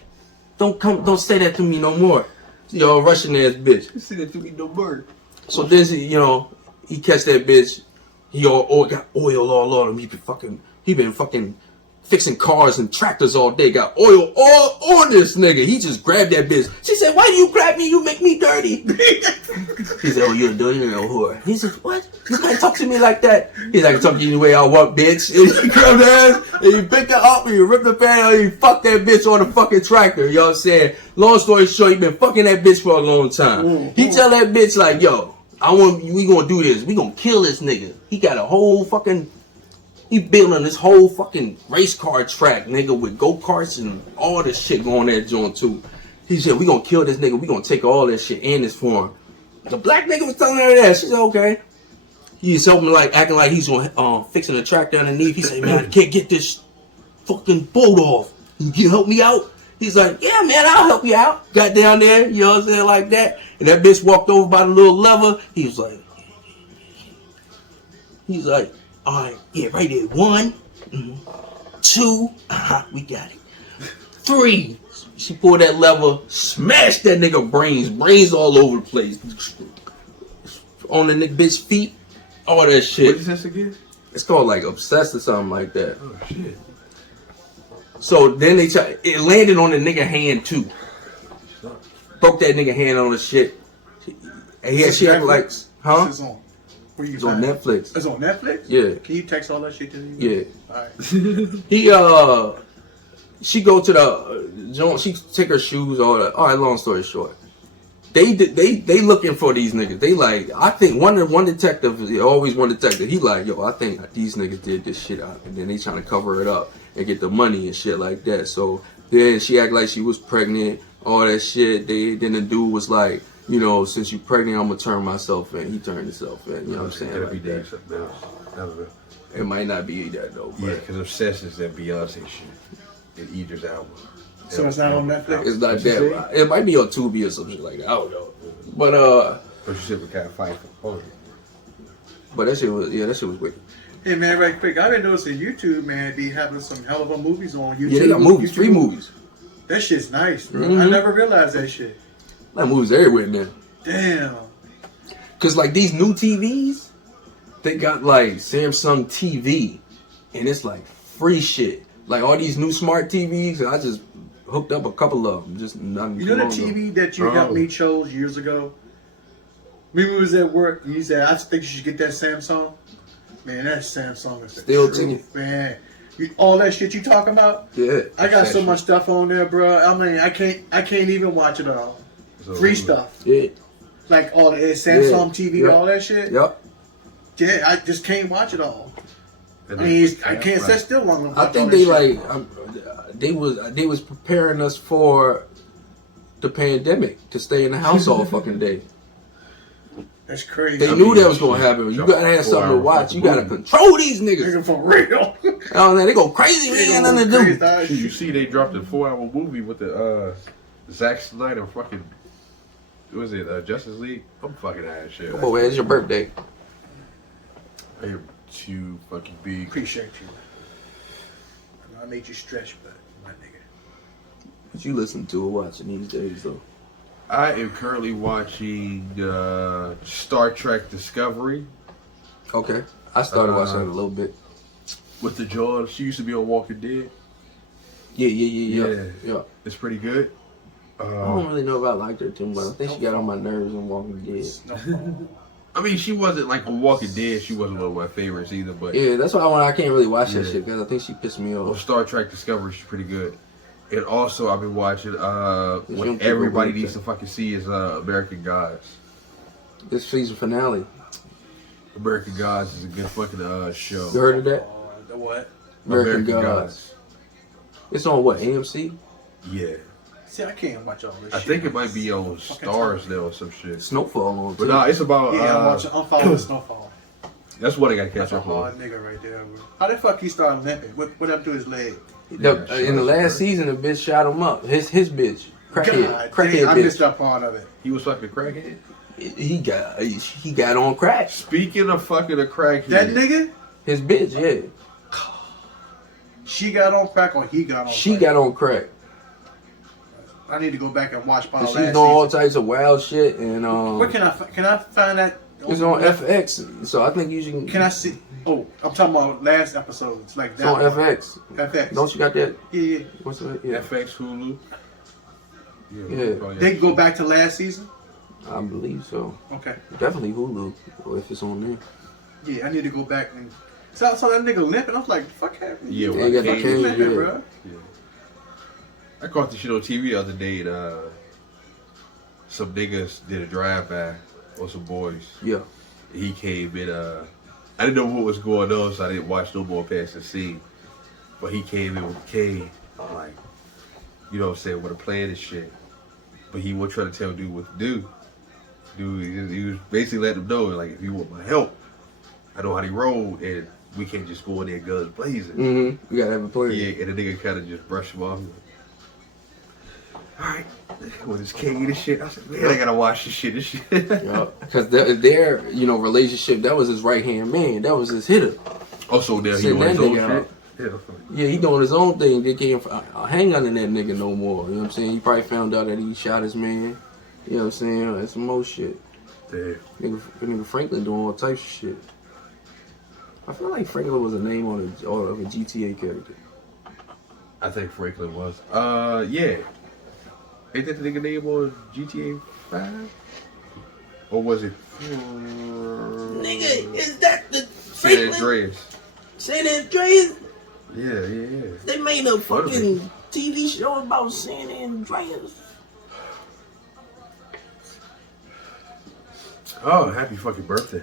don't say that to me no more. Yo, Russian ass bitch. Say that to me no more. So then he catch that bitch. He all got oil all on him. He been fucking fixing cars and tractors all day. Got oil all on this nigga. He just grabbed that bitch. She said, "Why do you grab me? You make me dirty." He said, "Oh, you're a dirty little whore." He said, "What? You can't talk to me like that." He's like, "I can talk to you any way I want, bitch." And he grabbed her ass and he picked her up and he ripped the fan out and he fucked that bitch on the fucking tractor. You know what I'm saying? Long story short, he been fucking that bitch for a long time. He tell that bitch like, "Yo, we gonna do this. We gonna kill this nigga." He got a whole fucking, he building this whole fucking race car track, nigga, with go-karts and all this shit going that joint too. He said, "We gonna kill this nigga. We gonna take all that shit and this for him." The black nigga was telling her that. She said, "Okay." He's helping, like, acting like he's gonna fixing the tractor underneath. He said, "Man, I can't get this fucking boat off. Can you help me out?" He's like, "Yeah, man, I'll help you out." Got down there, you know what I'm saying, like that. And that bitch walked over by the little lever. He was like, "All right, yeah, right there. 1, 2, we got it. 3. She pulled that lever, smashed that nigga brains all over the place. On the nigga bitch feet, all that shit. What is this again? It's called like Obsessed or something like that. Oh shit. So then it landed on the nigga hand too. Broke that nigga hand on the shit. And she had like, huh? It's on. Where you It's on Netflix. It's on Netflix? Yeah. Can you text all that shit to me? Yeah. Alright. She go to the joint. She take her shoes. All that. All right. Long story short, they looking for these niggas. They like, I think one detective. Always one detective. He like, "Yo, I think these niggas did this shit out," and then they trying to cover it up and get the money and shit like that. So then she act like she was pregnant. All that shit. Then the dude was like, "You know, since you pregnant, I'm gonna turn myself in." He turned himself in. You know what I'm saying? Every Like day, that. something else. I don't know. It might not be that though. But Yeah, because Obsessed is that Beyonce shit. And Idris album. So it's not on Netflix? it's not What you that. It might be on Tubi or something like that. I don't know. But But you said we kind of fight for it. but that shit was wicked. Hey man, right quick, I've been noticing YouTube, man, be having some hell of a movies on YouTube. Yeah, they got movies, YouTube. free movies. That shit's nice, bro. Mhm. I never realized that shit. That movies everywhere now. Damn. Cause like these new TVs, they got like Samsung TV, and it's like free shit. Like all these new smart TVs, I just hooked up a couple of them. Just not You know the TV that you helped me chose years ago? We was at work and you said, "I think you should get that Samsung." Man, that Samsung is the Still truth, ticking. man. All that shit you talking about? Yeah. I got so much stuff on there, bro. I mean, I can't even watch it all. Free stuff. Yeah. Like all the Samsung Yeah. TV, Yep. all that shit. Yep. Yeah, I just can't watch it all. I mean, I can't sit still long enough. I think they like they was preparing us for the pandemic to stay in the house all fucking day. That's crazy. They knew that was gonna happen. You gotta have something to watch. You gotta control these niggas. Nigga, for real. Oh man, they go crazy. We ain't got nothing to do. Shit, you see, they dropped a 4-hour movie with the Zack Snyder fucking. What was it? Justice League. I'm fucking out of shit. Come on, man, it's your birthday. Hey, to fucking be. Appreciate you. I know I made you stretch, but my nigga. What you listen to or watching these days, though? I am currently watching Star Trek Discovery. Okay. I started watching it a little bit. With the John, she used to be on Walking Dead. Yeah. It's pretty good. I don't really know if I liked her too much. I think she got on my nerves in Walking Dead. I mean, she wasn't like on Walking Dead. She wasn't one of my favorites either. But Yeah, that's why I can't really watch that shit because I think she pissed me on off. Star Trek Discovery, she's pretty good. And also, I've been watching what don't everybody think needs to fucking see is American Gods. This season finale. American Gods is a good fucking show. You heard of that? The what? American Gods. It's on what, AMC? Yeah. See, I can't watch all this I shit. think it might be on Stars now or some shit. Snowfall on But too. nah, it's about. I'm following Snowfall. That's what I got to That's catch a up on. hard nigga right there, bro. How the fuck he started limping? What happened to his leg? In the last season, the bitch shot him up. His bitch. Crackhead dang, I bitch. missed that part of it. He was fucking a crackhead. He got on crack. Speaking of fucking a crackhead, That nigga? His bitch, yeah. She got on crack or he got on She crack? got on crack. I need to go back and watch part And of she's last doing all season. types of wild shit. And Where can I find that? it's on FX. So I think you should. Can I see? Oh, I'm talking about last episode. It's like It's that on one. FX. FX. Don't you got that? Yeah. What's that? Yeah. FX Hulu. Yeah. probably They can go back to last season? I believe so. Okay. Definitely Hulu, or if it's on there. Yeah, I need to go back and... So I saw that nigga limping. I was like, fuck happened? Yeah, Yeah, you got the Kane. cane, limping, yeah. bro. I caught this shit on TV the other day, and some niggas did a drive-by on some boys. Yeah. He came in. I didn't know what was going on, so I didn't watch no more past the scene. But he came in with K, like, you know what I'm saying, with a plan and shit. But he wasn't trying to tell dude what to do. Dude, he was basically letting him know, like, if you want my help, I know how to roll, and we can't just go in there guns blazing. Mm-hmm. You gotta have a plan. Yeah, and the nigga kind of just brushed him off. Alright, with his king and shit. I was like, man, I gotta watch this shit. Yeah. Because their relationship, that was his right hand man. That was his hitter. Also, now he Send doing his that own nigga out. shit. Yeah, he doing his own thing. They can't hang on to that nigga no more. You know what I'm saying? He probably found out that he shot his man. You know what I'm saying? That's some more shit. Damn. Nigga Franklin doing all types of shit. I feel like Franklin was a name on a GTA character. I think Franklin was. Yeah. Ain't that the nigga name on GTA 5? Or was it? Nigga, is that the San Andreas. San Andreas? Yeah. They made a fucking TV show about San Andreas. Oh, happy fucking birthday.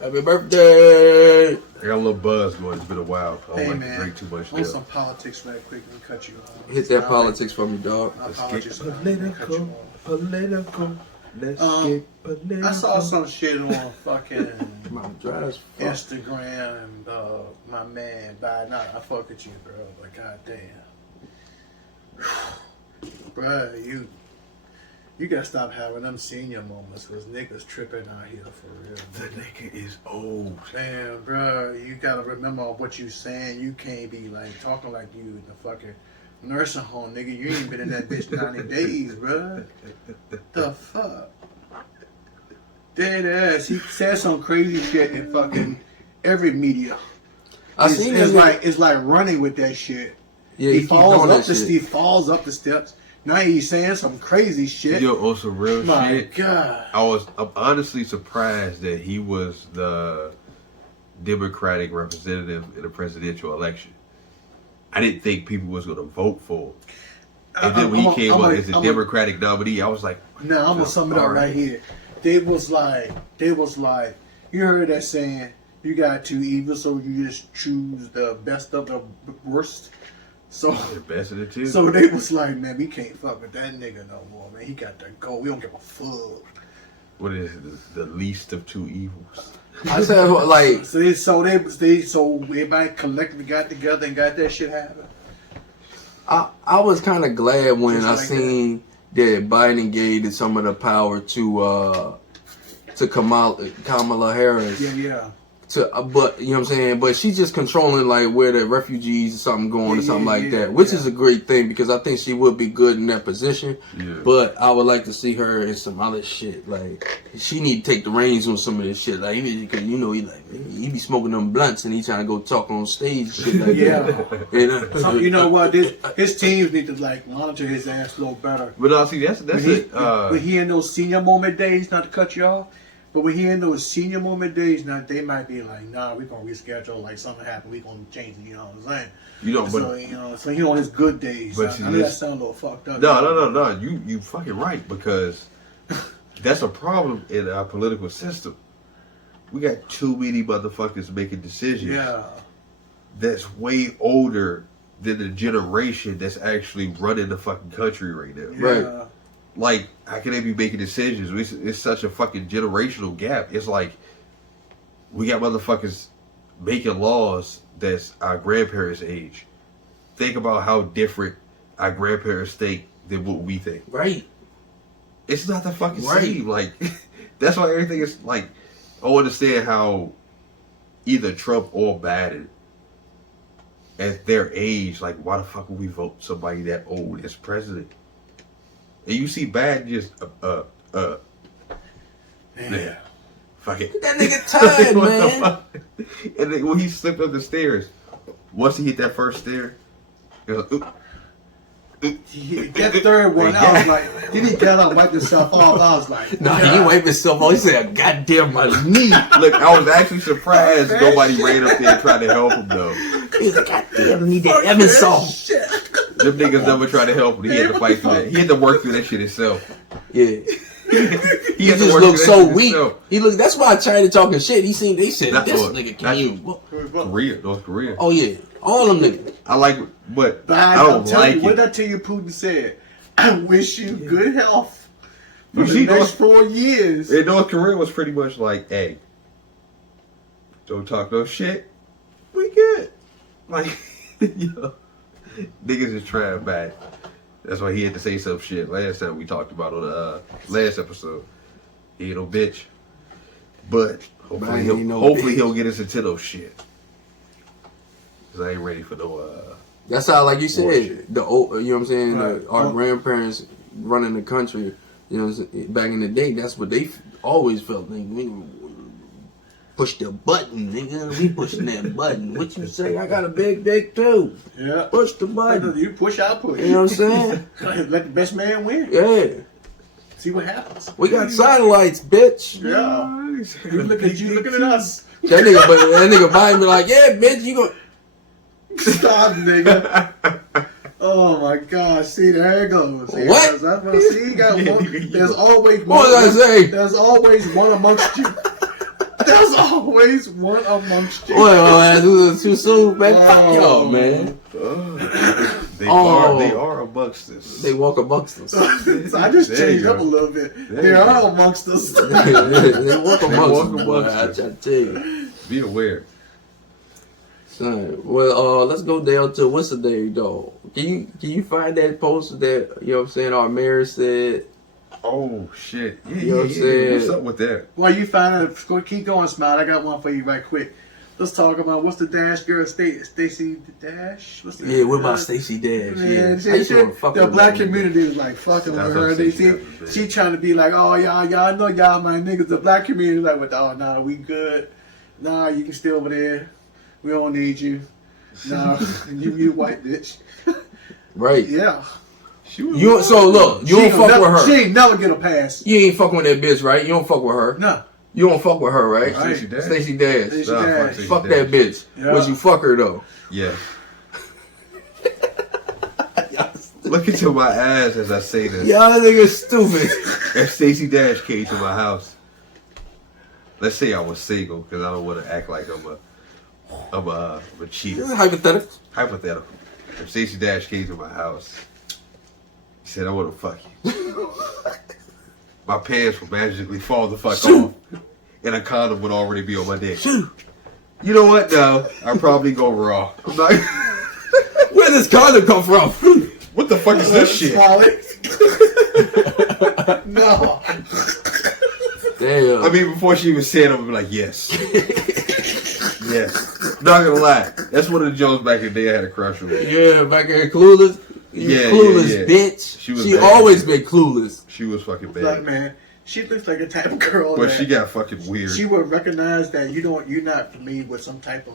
Happy birthday! I got a little buzz going. It's been a while. I don't Hey, like man. to drink too much On now. some politics right quick and cut you off. Hit that politics for me, dog. My Let's apologies. get Cut you political. off. Let's get political. I saw some shit on fucking My drive's fucked. Instagram and my man Biden. I fuck with you, bro, but goddamn. Bruh, you gotta stop having them senior moments because niggas tripping out here for real. The nigga is old. Man, bro, you gotta remember what you saying. You can't be like talking like you in the fucking nursing home, nigga. You ain't been in that bitch 90 days, bro. The fuck? Dead ass. He said some crazy shit in fucking every media. It's like running with that shit. Yeah, he keep falls doing up that the shit. he falls up the steps. Now he's saying some crazy shit. Yo, on some real My shit. God. I'm honestly surprised that he was the Democratic representative in the presidential election. I didn't think people was gonna vote for him. And then when he came up as a Democratic nominee, I was like, now I'm gonna sum it up right here. They was like, you heard that saying, you got two evils, so you just choose the best of the worst. So the best of the two. So they was like, man, we can't fuck with that nigga no more, man. He got to go. We don't give a fuck. What is it? The least of two evils. I said, like, So everybody collectively got together and got that shit happen. I was kind of glad when Just I like seen that Biden gave some of the power to Kamala Harris. Yeah. But you know what I'm saying. But she's just controlling like where the refugees or something going or something like that, which is a great thing because I think she would be good in that position. Yeah. But I would like to see her in some other shit. Like she need to take the reins on some of this shit. Like because you know he be smoking them blunts and he trying to go talk on stage. Shit like that. And, so, you know what? His teams need to like monitor his ass a little better. But see, that's it. When he in those senior moment days, not to cut you off. But when he in those senior moment days, now they might be like, nah, we're gonna reschedule. Like something happened, we gonna change it. You know what I'm saying? You know, but so he on his good days. But I know that sound a little fucked up. No. You fucking right because that's a problem in our political system. We got too many motherfuckers making decisions. Yeah. That's way older than the generation that's actually running the fucking country right now. Yeah. Right. Like, how can they be making decisions? It's such a fucking generational gap. It's like, we got motherfuckers making laws that's our grandparents' age. Think about how different our grandparents think than what we think. Right. It's not the fucking same. Like, that's why everything is like, I understand how either Trump or Biden, at their age, like, why the fuck would we vote somebody that old as president? And you see Biden just, yeah. Fuck it. That nigga tired, man. And then when he slipped up the stairs, once he hit that first stair, he was like, oop. That third one, I was like, did he get up and wipe himself off? I was like, no, he didn't wipe himself off. He said, goddamn my knee. Look, I was actually surprised nobody ran up there and tried to help him, though. He was like, goddamn, I need that Evan salt. Them niggas never tried to help him. He had to fight through that. He had to work through that shit himself. Yeah. he just looked so weak. He looked. That's why China talking shit. They said this nigga can North Korea. Oh yeah, all them niggas. I like, but I don't like it. What did I tell you? Putin said, "I wish you good health for the next 4 years." And North Korea was pretty much like, "Hey, don't talk no shit. We good." Like, you know, niggas is trying bad. That's why he had to say some shit last time we talked about on the last episode. He ain't no bitch. But hopefully, he'll get us into those shit. Because I ain't ready for no... That's how, like you said, bullshit. the old, you know what I'm saying? Right. Our grandparents running the country, you know what I'm saying? Back in the day, that's what they always felt. Like, push the button, nigga. We pushing that button. What you say? I got a big dick too. Yeah. Push the button. You push, I push. You know what I'm saying? Let the best man win. Yeah. See what happens. We got satellites, bitch. Yeah. You looking at us. That nigga Biden be like, yeah, bitch, you go. Stop, nigga. Oh my gosh! See, there it goes. See, what? See, you got one. There's always one. What was I saying? There's always one amongst you. There's always one amongst you. Well, that's too soon, man. Fuck y'all, man. They are amongst us. They walk amongst us. So I just changed up a little bit. They are amongst us. They walk amongst us. I try to tell you. Be aware. Son, well, let's go down to what's the day, though. Can you find that post that, you know what I'm saying, our mayor said? Oh shit! Yeah, you know what I'm saying? What's up with that? Well, you find out. Keep going, Smile. I got one for you right quick. Let's talk about what's the Dash girl, Stacey Dash. What about Stacey Dash? Yeah, the black community was like fucking with her. She trying to be like, oh y'all know y'all my niggas. The black community was like, oh nah, we good. Nah, you can stay over there. We don't need you. Nah, you white bitch. Right. Yeah. You don't fuck with her. She ain't never get a pass. You ain't fucking with that bitch, right? You don't fuck with her. No. You don't fuck with her, right? Stacey Dash. Fuck that bitch. Yeah. Would you fuck her though? Yeah. Look into my eyes as I say this. Y'all niggas stupid. If Stacey Dash came to my house, let's say I was single, because I don't want to act like I'm a cheater. Hypothetical. If Stacey Dash came to my house, he said, I want to fuck you. My pants would magically fall the fuck off, and a condom would already be on my dick. You know what, though? I'd probably go raw. I'm like, where does condom come from? What the fuck is this shit? No. Damn. I mean, before she even said it, I would be like, yes. Yeah. Not gonna lie. That's one of the jokes back in the day I had a crush on. Yeah, back in Clueless. Yeah, Clueless, yeah. bitch. She was She bad. always been clueless. She was fucking Like, bad. man, she looks like a type of girl But that she got fucking weird. she would recognize that you're not familiar with some type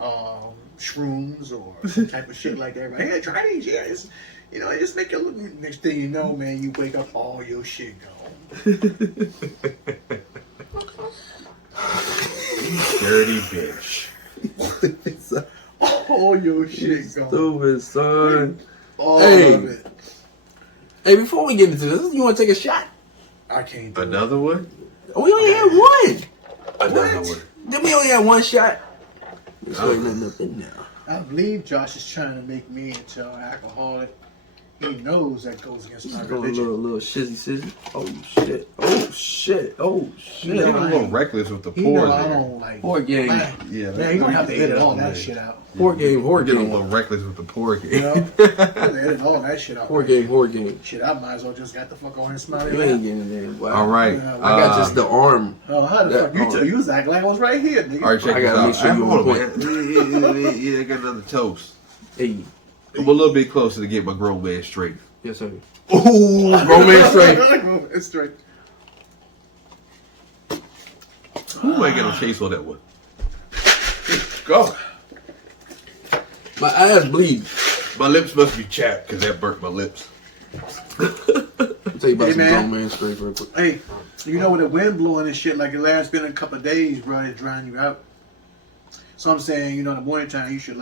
of shrooms or some type of shit like that. Right? Hey, try these. Yeah, it's, it just make you look. Next thing you know, man, you wake up, all your shit gone. Dirty bitch. All your shit gone. Stupid son. All Hey. of it. Hey, before we get into this, you want to take a shot? I can't do Another one? Oh, we only had one. Another one. Then we only had one shot. There's really nothing up in there. it. I believe Josh is trying to make me into an alcoholic. He knows that goes against my Go a religion. little shizzy sizzy. Oh shit. Oh shit. Oh shit. You're a little reckless with the He pores know I there. don't like. Poor game. Man, Yeah, man, you gonna have to edit all that shit out. Poor game. Poor Getting a game. little reckless with the pour game. You know, you have to edit all that shit out. Poor game. Poor game. Shit, I might as well just got the fuck on and smile. You ain't getting there. Wow. All right. Yeah, I got just the arm. Oh, how the That- fuck? You was acting like I was right here, nigga. All right, check I this gotta out. make sure you Hold on on, man. Yeah, I got another toast. Hey. I'm a little bit closer to get my grown man straight. Yes, sir. Ooh, Romance straight. It's straight. who am I gonna chase on that one? Go. My eyes bleed. My lips must be chapped because that burnt my lips. I'll tell you about Hey, some man. grown man straight real quick. Hey, you know when the wind blowing and shit like it last been a couple of days, bro, it's drying you out. So I'm saying, in the morning time, you should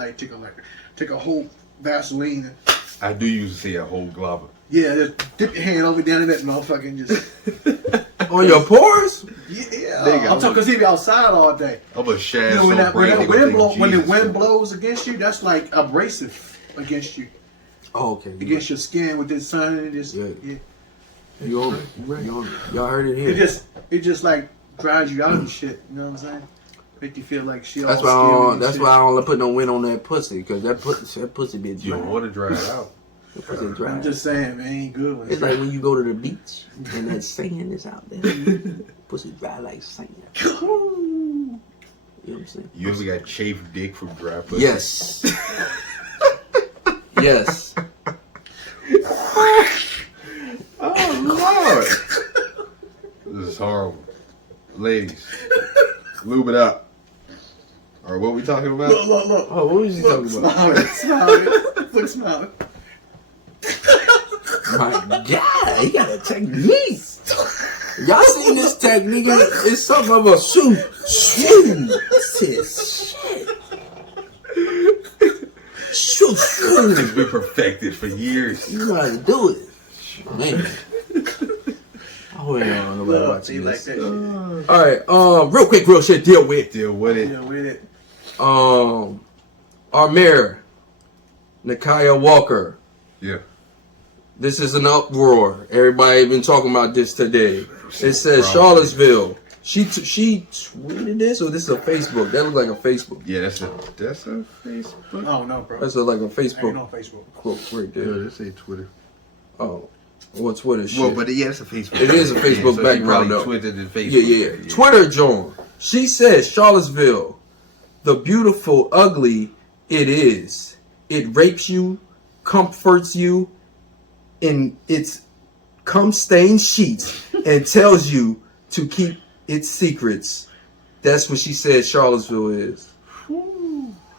take a whole Vaseline and I do usually say a whole glover. just dip your hand over down in that motherfucker and just On your pores? yeah. There you go. I'm talking because he be outside all day. I'm a shad You know, when so that brand wind when the wind blows against you, that's like abrasive against you, Oh, okay. against your skin with this sun and just Yeah. yeah. You on it. You on it. Y'all heard it here. It just like dries you out and shit. You know what I'm saying? Make you feel like shit. That's all why. skinny That's and why I shit. don't put no wind on that pussy, cause that pussy be You dry. don't want to dry it out. That pussy dry. I'm just saying, man, ain't good. When It's like when you go to the beach and that sand is out there. Pussy dry like sand. You know what I'm saying? You ever got chafed dick from dry pussy? Yes. Yes. Oh, Lord. This is horrible. Ladies, lube it up. All right, what we talking about? Look. Oh, what was you talking about? Smiling. Look, smiling. My God, he got a technique. Y'all seen this technique? It's something of a shoot. This is shit. Shoot. It's been perfected for years. You know how to do it. Man. Oh, yeah, nobody Look, watching you like this. that shit. Alright, real quick, real shit, deal with. Deal with it. Yeah, with it. Our mayor, Nikuyah Walker. Yeah. This is an uproar. Everybody been talking about this today. It says Charlottesville. She tweeted this, or this is a Facebook? That looks like a Facebook. Yeah, that's a Facebook. I don't know, bro. That's like a I ain't Facebook on Facebook. quote right Yeah, there. this ain't Twitter. Oh, well, Twitter shit. Well, but yeah, it's a Facebook. It is a Facebook so background, she probably though. Twitter and Facebook. Yeah. Twitter, John. She says, Charlottesville, the beautiful, ugly it is. It rapes you, comforts you in its cum-stained sheets, and tells you to keep its secrets. That's what she said Charlottesville is. And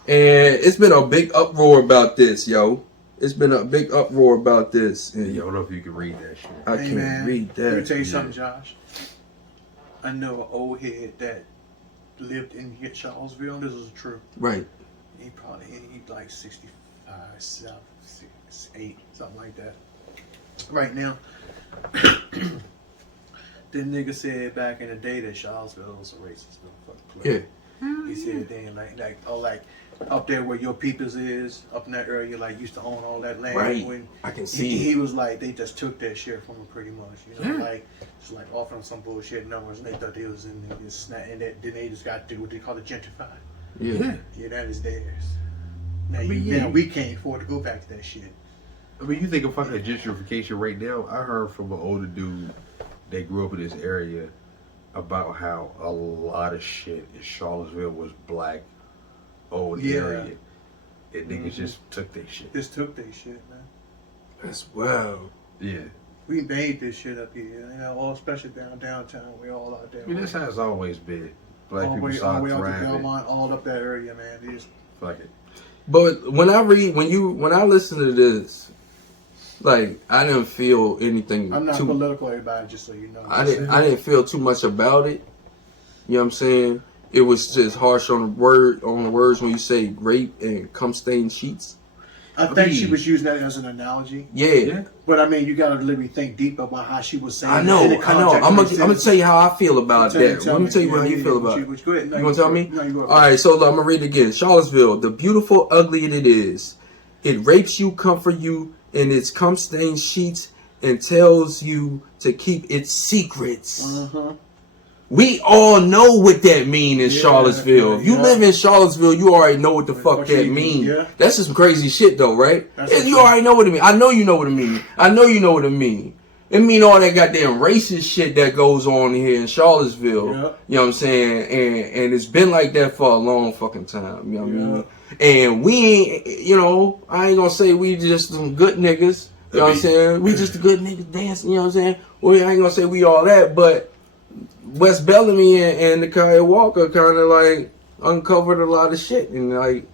it's been a big uproar about this, yo. It's been a big uproar about this. And Yeah, I don't know if you can read that shit. I Hey, can't man, read Let me that. tell you something, Josh. I know an old head that lived in Charlottesville. This is true. Right. He like 65, 7, 6, 8, something like that. Right now, the nigga said back in the day that Charlottesville was a racist motherfucking place. Yeah. He said then like up there where your peoples is, up in that area, like used to own all that land. Right. When I can see he it. was like they just took that shit from him pretty much, you know, like just like offering some bullshit numbers, and they thought they was in this, and then they just got to do what they call it gentrified. Yeah. Yeah, that is theirs. Now, mean, now we can't afford to go back to that shit. I mean, you think of fucking gentrification right now. I heard from an older dude that grew up in this area about how a lot of shit in Charlottesville was black owned Yeah. area. And niggas just took their shit. Just took their shit, man. That's wild. Yeah. We made this shit up here, you know, all especially downtown. We all out there. I mean, that's how it's always been. Black all the people way start up to thriving. Belmont, all up that area, man. They just, Fuck it. But when I listen to this, like I didn't feel anything. I'm not too, political, everybody. Just so you know. I didn't feel too much about it. You know what I'm saying? It was just harsh on the words when you say rape and cum stained sheets. I think she was using that as an analogy. Yeah. But I mean, you gotta literally think deep about how she was saying. I know. I'm gonna tell you how I feel about that. Let me tell you how you feel about it. Go ahead. No, You gonna tell me? No, you go. All right, so I'm gonna read it again. Charlottesville, the beautiful, ugly it is. It rapes you, comfort you in its cum-stained sheets, and tells you to keep its secrets. Uh-huh. We all know what that mean in Yeah, Charlottesville. If you yeah. live in Charlottesville, you already know what the fuck What that you mean. mean, yeah. That's just some crazy shit though, right? That's And what you you- already know what it mean. I know you know what it mean. I know you know what it mean. It mean all that goddamn racist shit that goes on here in Charlottesville. Yeah. You know what I'm saying? And it's been like that for a long fucking time. You know what I mean? And we ain't, you know, I ain't gonna say we just some good niggas. You know what I'm saying? We just the good niggas dancing, you know what I'm saying? Well, I ain't gonna say we all that, but West Bellamy and Nikuyah Walker kind of like uncovered a lot of shit and like,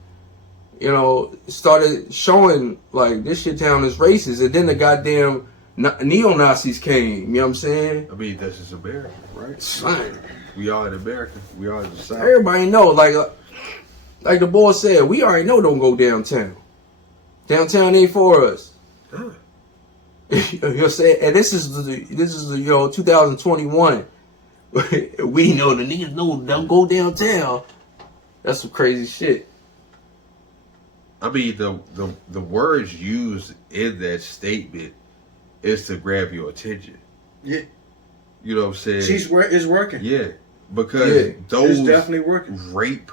you know, started showing like this shit town is racist. And then the goddamn neo-Nazis came, you know what I'm saying? I mean, this is America, right? Son, We are in America. We are in the South. everybody know, like the boy said, we already know don't go downtown. Downtown ain't for us. Huh. You know what I'm saying? And this is the you know 2021. We know the niggas know don't go downtown. That's some crazy shit. I mean, the words used in that statement is to grab your attention. Yeah, You know what I'm saying? it's working. Yeah, because those It's definitely working. rape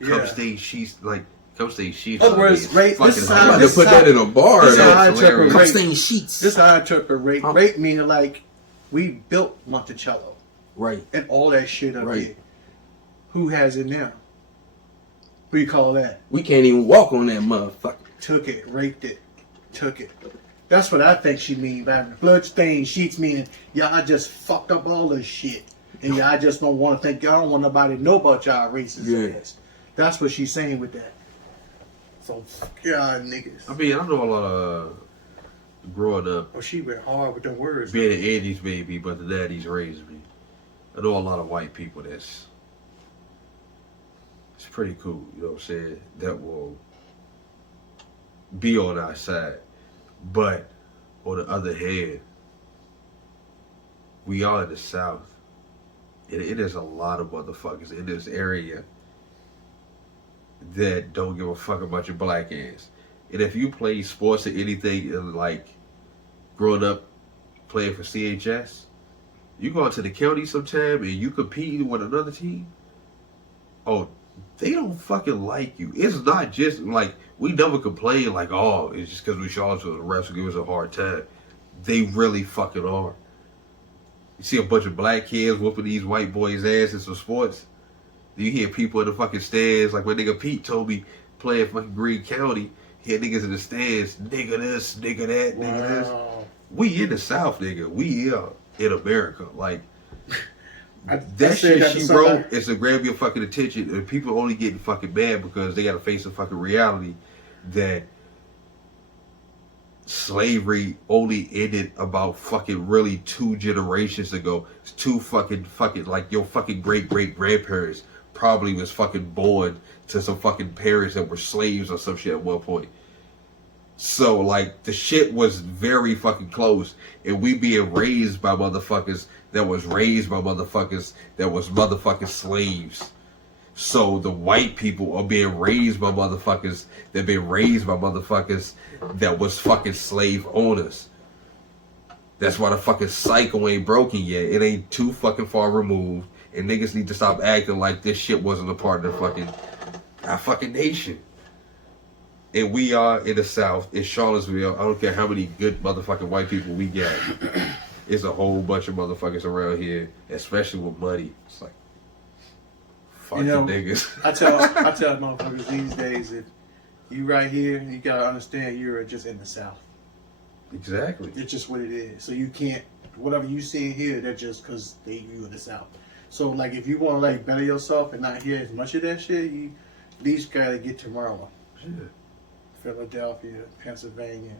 Yeah. cum-stained sheets, like cum-stained sheets. Other words, rape- fucking this is I'm how- about hilarious. to put that in a bar. this is how I That's interpret hilarious. Cum rape. stained sheets. This is how I interpret rape. Huh? Rape meaning like we built Monticello Right. and all that shit up Right. here. Who has it now? What do you call that? We can't even walk on that motherfucker. Took it, raped it, took it. That's what I think she mean by bloodstained sheets, meaning y'all just fucked up all this shit. And y'all just don't want to think, y'all don't want nobody to know about y'all racist Yeah. ass. That's what she's saying with that. So, fuck y'all niggas. I mean, I know a lot of growing up, Oh, she went hard with the words. being an 80s baby, but the daddies raised me. I know a lot of white people it's pretty cool, you know what I'm saying, that will be on our side. But on the other hand, we are in the South. It is a lot of motherfuckers in this area that don't give a fuck about your black ass. And if you play sports or anything, and like growing up playing for CHS, you go out to the county sometime and you compete with another team. Oh, they don't fucking like you. It's not just like we never complain like, oh, it's just because we Charlottesville and the refs will give us a hard time. They really fucking are. You see a bunch of black kids whooping these white boys' ass in some sports. You hear people in the fucking stands, like my nigga Pete told me, playing fucking Greene County, he had niggas in the stands, nigga this, nigga that, nigga this. Wow. We in the South, nigga. We are in America. Like, I that said shit that to she somebody. wrote is to grab your fucking attention, and people only getting fucking mad because they gotta face the fucking reality that slavery only ended about fucking really 2 generations ago. It's two fucking like your fucking great grandparents probably was fucking born to some fucking parents that were slaves or some shit at one point. So like the shit was very fucking close, and we being raised by motherfuckers that was raised by motherfuckers that was motherfucking slaves. So the white people are being raised by motherfuckers that been raised by motherfuckers that was fucking slave owners. That's why the fucking cycle ain't broken yet. It ain't too fucking far removed, and niggas need to stop acting like this shit wasn't a part of our fucking nation. And we are in the South, in Charlottesville. I don't care how many good motherfucking white people we got. it's a whole bunch of motherfuckers around here, especially with money. It's like, fuck You know, the niggas. I tell motherfuckers these days, if you right here, you gotta understand you're just in the South. Exactly. It's just what it is. So you can't, whatever you see here, they're just because you in the South. So like, if you want to like better yourself and not hear as much of that shit, you at least gotta get to Maryland, Philadelphia, Pennsylvania,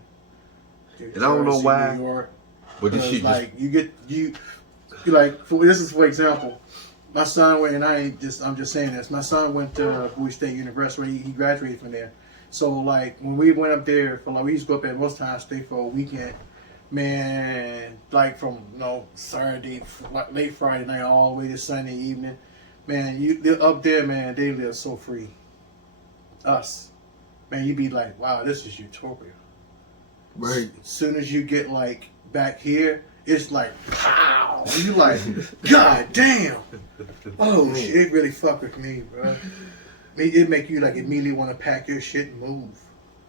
And I don't know why, New York. but this shit Like you like this is for example, my son went, and I'm just saying this. My son went to Bowie State University. He graduated from there. So like when we went up there for like we used to go up there most times, stay for a weekend. Man, like from Saturday, late Friday night all the way to Sunday evening. Man, they're up there, man. They live so free. Us, man, you be like, wow, this is utopia. Right. As soon as you get like back here, it's like pow. You like, god damn. Oh shit, it really fuck with me, bro. It make you like immediately want to pack your shit and move.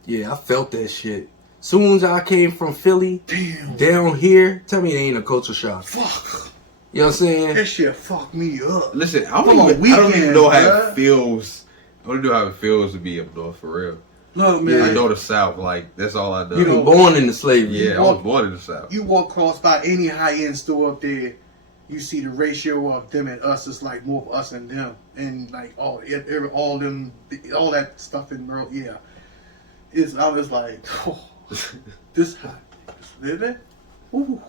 Yeah, I felt that shit. Soon as I came from Philly Damn. down here, tell me it ain't a culture shock. Fuck. You know what I'm saying? That shit fucked me up. listen, I Come on, don't even weekend, know how bruh. it feels. I don't know how it feels to be up north for real. Look, man. I know the South, like that's all I know. You were born into slavery. Yeah, I was born in the South. You walk across by any high-end store up there, you see the ratio of them and us is like more of us and them, and like all that stuff in the world. Yeah, I was like, oh, this hot living. Ooh.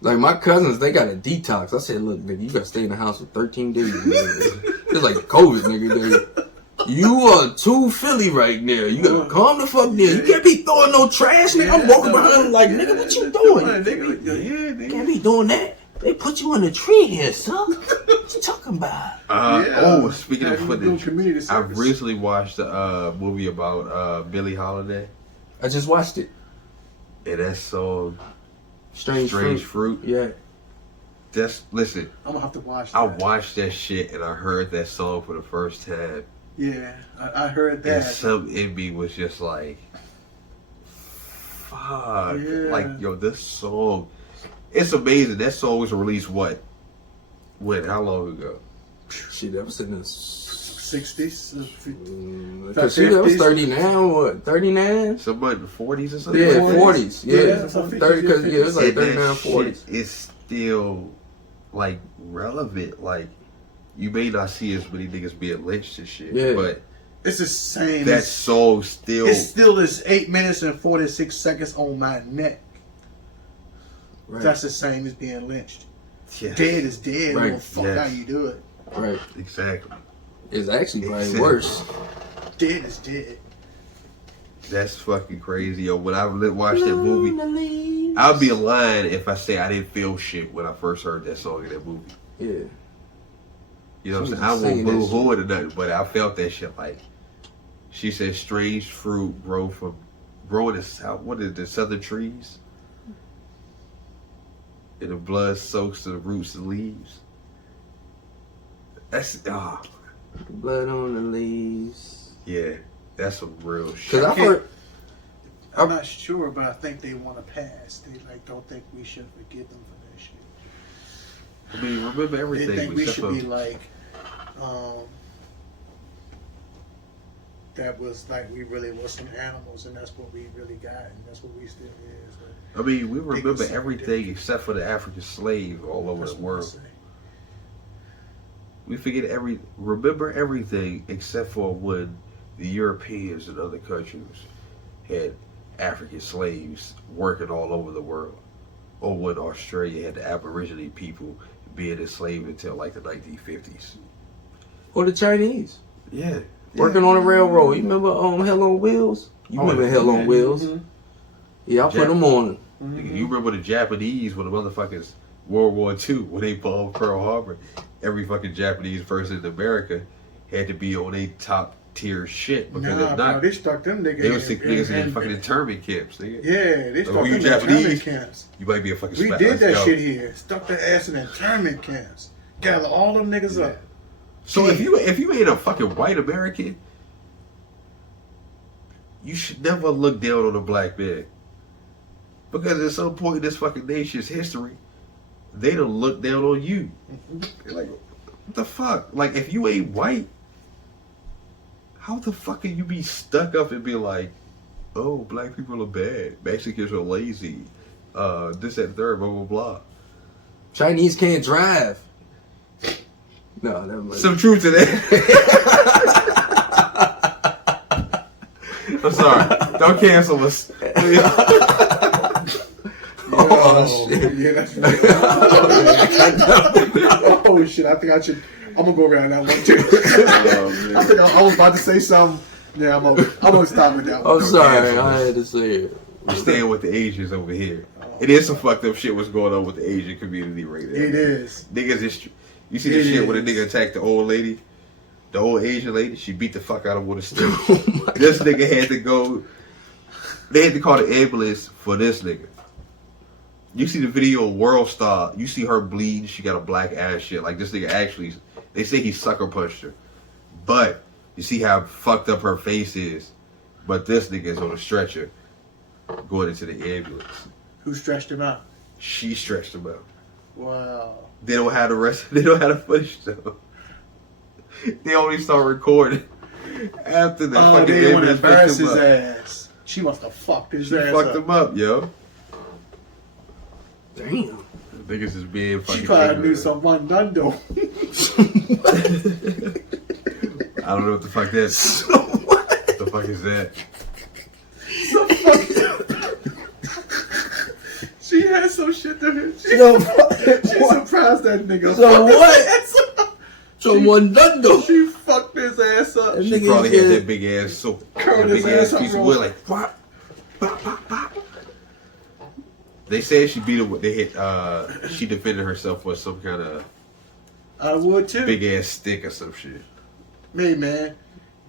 Like my cousins, they got a detox. I said, look, nigga, you gotta stay in the house for 13 days. Nigga. It's like COVID, nigga. You are too Philly right now. You gotta calm the fuck down. You can't be throwing no trash, nigga. I'm walking behind them like, nigga, what you doing? You can't be doing that. They put you in the tree here, son. What you talking about? Speaking of footage, community I service. recently watched a movie about Billie Holiday, I just watched it. and that song Strange Fruit. Yeah. Listen, I'm gonna have to watch that. I watched that shit and I heard that song for the first time, Yeah, I heard and that. something in me was just like, fuck, Yeah. like yo, this song, it's amazing. That song was released how long ago? Shit, that was in the 60s. Cause she that was 30 now, what? 39? Somebody in the 40s or something? Yeah, like that? 40s. Yeah, Yeah, so 50s, 30. Cause yeah, it was like And that 39, 40s. shit is still like relevant. Like you may not see as many niggas being lynched and shit, Yeah. but It's the same. that song still. It still is 8 minutes and 46 seconds on my neck. Right. That's the same as being lynched. Yes, Dead is dead. Right. Well, fuck Yes. how you do it. Right. exactly. It's actually probably Exactly. worse. Dead is dead. That's fucking crazy, yo. When I watched that movie, I'd be lying if I say I didn't feel shit when I first heard that song in that movie. Yeah. You know what She I'm saying? I was won't singing that boo-hoo it or nothing, but I felt that shit. Like she said, strange fruit grow in the south. What is the southern trees? And the blood soaks to the roots and leaves. That's Blood on the leaves. yeah, that's some real shit. Cause I've heard. I'm not sure, but I think they want to pass. They don't think we should forgive them for that shit. I mean, remember They everything. think we except should for- be like, that was like we really was some animals, and that's what we really got, and that's what we still is. But I mean, we remember something everything except for the African slave all over that's the what I world. say. We forget remember everything except for when the Europeans and other countries had African slaves working all over the world, or when Australia had the Aborigine people being enslaved until like the 1950s. Or the Chinese. Yeah, Working on a railroad. You remember Hell on Wheels? You remember Hell on Wheels? Yeah, I put them on. You remember the Japanese when the motherfuckers World War II when they bombed Pearl Harbor? Every fucking Japanese person in America had to be on a top tier shit because Nah, if bro, not, they stuck them niggas. they would stick niggas in fucking internment camps. Nigga. Yeah, they So stuck who you them in internment Japanese? camps. You might be a fucking. We spy. did Let's that go. shit here. Stuck their ass in internment camps. Gather all them niggas Yeah. up. So if you ain't a fucking white American, you should never look down on a black man. Because at some point in this fucking nation's history, they done look down on you. They're like, what the fuck? Like, if you ain't white, how the fuck can you be stuck up and be like, oh, black people are bad, Mexicans are lazy, this, that, and third, blah, blah, blah. Chinese can't drive. No, never mind. Some truth to that. I'm sorry. Don't cancel us. Oh, shit. Yeah, that's right. Oh shit! I think I should. I'm gonna go around that one too. Oh, I think I was about to say something. Yeah, I'm gonna stop with that one. I'm sorry, I had to say it. We're staying with the Asians over here. It is some fucked up shit what's going on with the Asian community right now. It is. Niggas is. You see the shit when a nigga attacked the old lady? The old Asian lady? She beat the fuck out of him with a stick. This nigga had to go. They had to call the ambulance for this nigga. You see the video of World Star. You see her bleed. She got a black ass shit. Like, this nigga actually. They say he sucker punched her. But you see how fucked up her face is. But this nigga is on a stretcher going into the ambulance. Who stretched him out? She stretched him out. Wow. They don't have the rest. They don't have the footage though. They only start recording after the fucking they didn't want to ambulance embarrass picked his him up. ass. She must have fucked his She ass fucked up. him up, yo. Damn. Niggas is being fucking. She probably knew ignorant. some one done though. I don't know what the fuck that is. What the fuck is that? She had some shit to her. She surprised that nigga. So Fucked what? his ass up. Someone done though. She fucked his ass up. That She nigga probably had said- that big ass soap, Curled that his big ass ass up piece of real- wood, like pop, pop, pop, pop. They said she beat him. They hit. She defended herself with some kind of I would too. big ass stick or some shit. Me, man.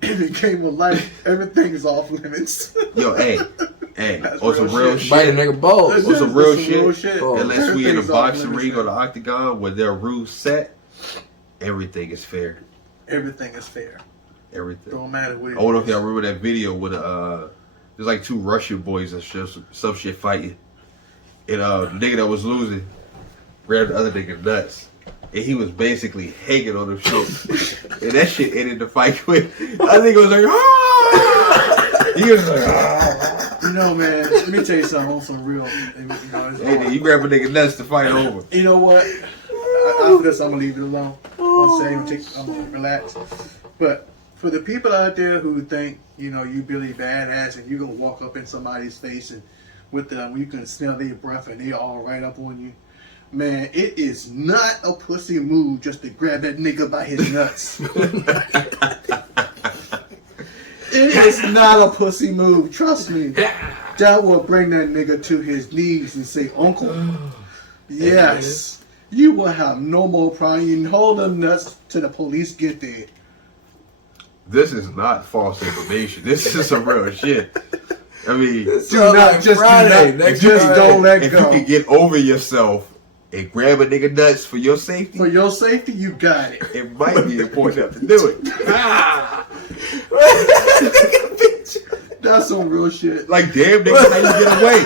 In the game of life, everything is off limits. Yo, hey, That's on some real shit. Bite a shit. nigga balls. On some real That's shit. Oh. Unless we in a Everything's off boxing limits, ring or man. the octagon where their rules set, everything is fair. Everything is fair. Everything. Don't matter what it I don't know if is. y'all remember that video with there's like two Russian boys and some shit fighting, and the nigga that was losing grabbed the other nigga nuts, and he was basically hanging on them shit, and that shit ended the fight quick. I think it was like, ah! He was like, ah! You know, man, let me tell you something on some real. You know, it's Hey, then you grab a nigga nuts to fight over. You know what? After this, I'm gonna leave it alone. I'm gonna relax. But for the people out there who think, you know, you Billie badass and you gonna walk up in somebody's face and with them, you can smell their breath and they all right up on you. Man, it is not a pussy move just to grab that nigga by his nuts. It is not a pussy move. Trust me. That will bring that nigga to his knees and say, Uncle, yes. You will have no more problem. You can hold them nuts till the police get there. This is not false information. This is some real shit. I mean, Don't let if go. you can get over yourself and grab a nigga nuts for your safety, For your safety, you got it. it might be important enough to do it. That's some real shit. Like, damn, nigga, how you get away?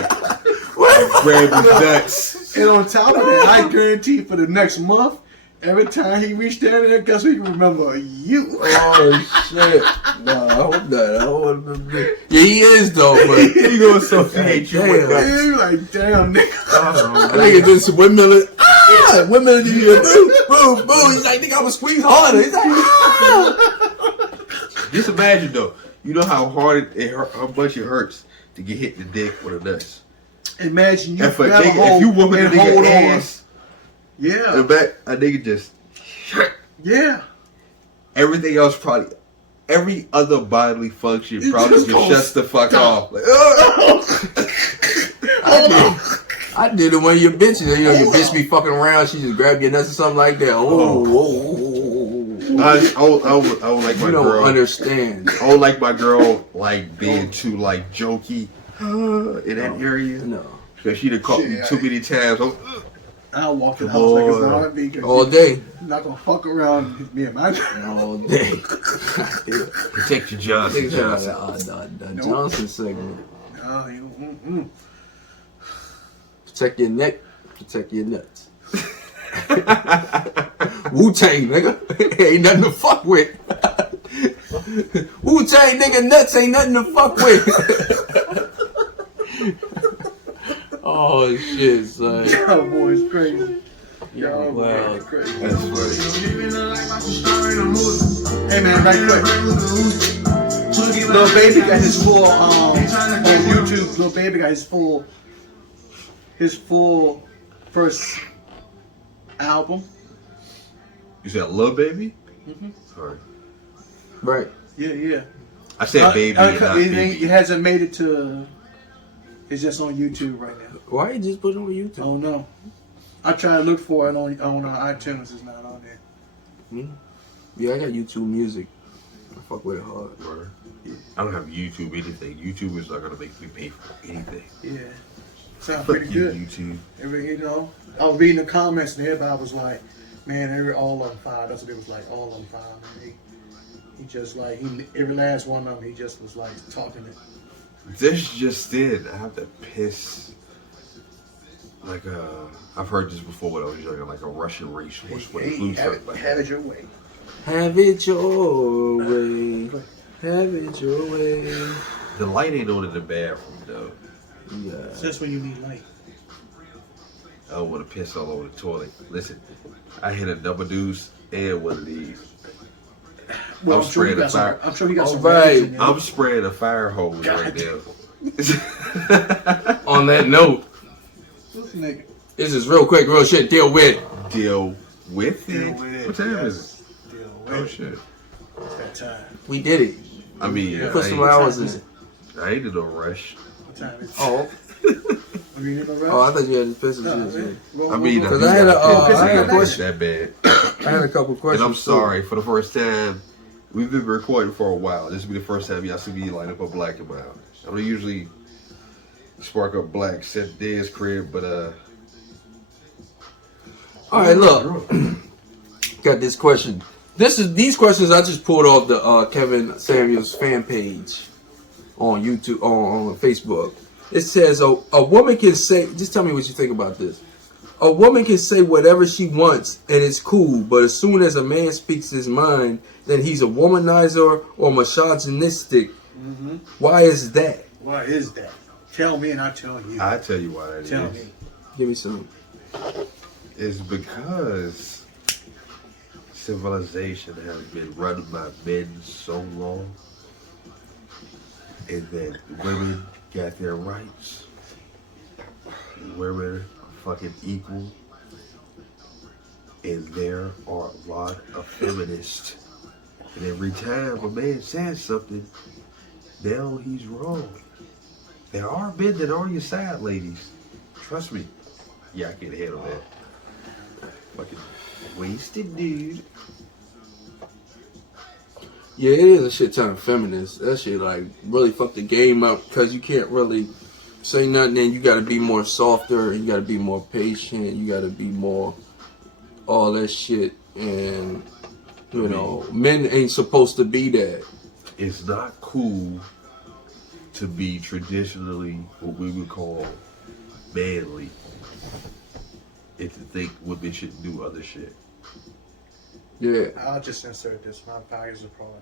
Grab his nuts. And on top of that, I guarantee for the next month, every time he reached down there, guess what? He can remember you. Oh shit! No, I hope not. I don't want to be. Yeah, he is though, but He gonna associate you with Damn. nuts. You like, damn, nigga. I think it's just windmilling. Ah, windmilling. Boom, boom, boom. He's like, think I was squeeze harder. He's like, ah. Just imagine though, you know how hard how much it hurts to get hit in the dick with a nuts. Imagine you If grab a if hold you whooping a and hold nigga on. ass, Yeah, I bet a nigga just yeah. everything else probably. Every other bodily function You probably just just gonna shuts the fuck stop. off. Like, I did it when your bitch, you know, your bitch be fucking around. She just grab your nuts or something like that. Oh, I don't like my you don't girl. understand. I don't like my girl like being too like jokey in that area No, because she done caught me Shit. too many times. I'll walk in the house like it's not a big. all day, I'm not gonna fuck around me and my. all day. Protect your Johnson. The Johnson segment. Oh, you. Protect your neck, protect your nuts. Wu-Tang, nigga. Ain't nothing to fuck with. Wu-Tang, nigga, nuts ain't nothing to fuck with. Oh, shit, son. Y'all boys crazy. Yo, wow. Boys crazy. That's funny. Hey, man, right quick. Lil Baby got his full, on YouTube, Lil Baby got his full first album. You said Lil Baby? Mm-hmm. Sorry. Right. Yeah. I said baby. Not baby. It hasn't made it to. It's just on YouTube right now. Why you just put it on YouTube? Oh no! I tried to look for it on iTunes. It's not on there. Yeah, I got YouTube Music. I fuck with it hard. Word. I don't have YouTube anything. YouTube is not gonna make me pay for anything. Yeah, sounds pretty Fuck you, good. YouTube. I was reading the comments and everybody was like, "Man, all of them fire." That's what it was like. All of them fire. Man. He just like every last one of them. He just was like talking it. This just did. I have to piss. Like I've heard this before when I was younger. Like a Russian racehorse with a blue shirt. Have it your way. Have it your way. Have it your way. The light ain't on in the bathroom though. Yeah. Just when you need light. I don't want to piss all over the toilet. Listen, I hit a double deuce and one of these. Well, I'm spraying the fire. I'm sure he got some. Right. in there. I'm spraying a fire hose right now. On that note, This nigga. this is real quick, real shit. Deal with. Deal with it. Deal with it. What time Yes. is it? Deal with Oh it. shit. It's that time. We did it. I mean, Put some hours in it. I ain't in no rush. What time is it? Oh. Are you in the rest? Oh, I thought you had to piss No, and shit. man. I mean, Because I had a question question. that bad. I had a couple questions. And I'm sorry for the first time. We've been recording for a while. This will be the first time y'all see me light up a black in my house. I don't usually spark up black set Dad's crib, but All right, look. Got this question. These questions I just pulled off the Kevin Samuels fan page on YouTube on Facebook. It says a woman can say. Just tell me what you think about this. A woman can say whatever she wants and it's cool, but as soon as a man speaks his mind, then he's a womanizer or misogynistic. Mm-hmm. Why is that? Why is that? Tell me and I'll tell you. I tell you why that is. Tell me. Give me some. It's because civilization has been run by men so long, and that women got their rights. Women are fucking equal, and there are a lot of feminists. And every time a man says something, now he's wrong. There are men that are on your side, ladies. Trust me. Yeah, I can handle that. Fucking wasted dude. Yeah, it is a shit ton of feminists. That shit like really fucked the game up because you can't really say nothing. And you got to be more softer. You got to be more patient. You got to be more all that shit. And you know, men ain't supposed to be that. It's not cool to be traditionally what we would call manly, and to think women shouldn't do other shit. Yeah, I'll just insert this. My values are probably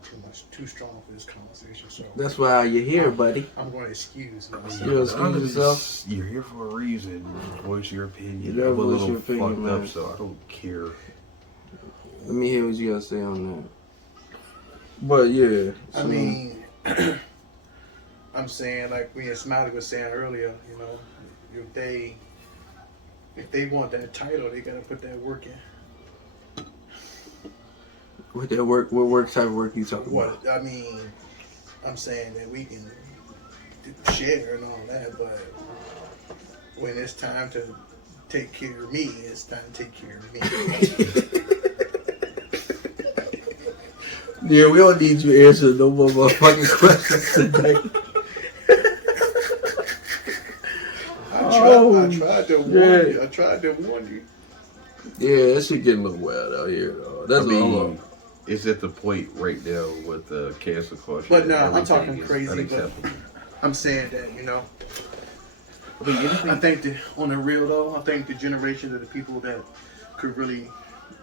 too strong for this conversation. So that's why you're here, buddy. I'm going to excuse myself. You excuse yourself. You're here for a reason. Voice your opinion. You gotta I'm a voice little your opinion, fucked man. up, so I don't care. Let me hear what you got to say on that. But yeah, I mean, I'm saying like me and Smiley was saying earlier. You know, if they want that title, they got to put that work in. what that work? What work type of work you talking about? What I mean, I'm saying that we can share and all that, but when it's time to take care of me, it's time to take care of me. Yeah, we don't need you to answer no more motherfucking questions today. I tried to warn you. I tried to warn you. Yeah, that shit getting a little wild out here, though. That's I mean, all. it's at the point right now with the cancel culture. But no, I'm everything talking is crazy. But unacceptable. I'm saying that, you know, I mean, anything. I think that on the real though, I think the generation of the people that could really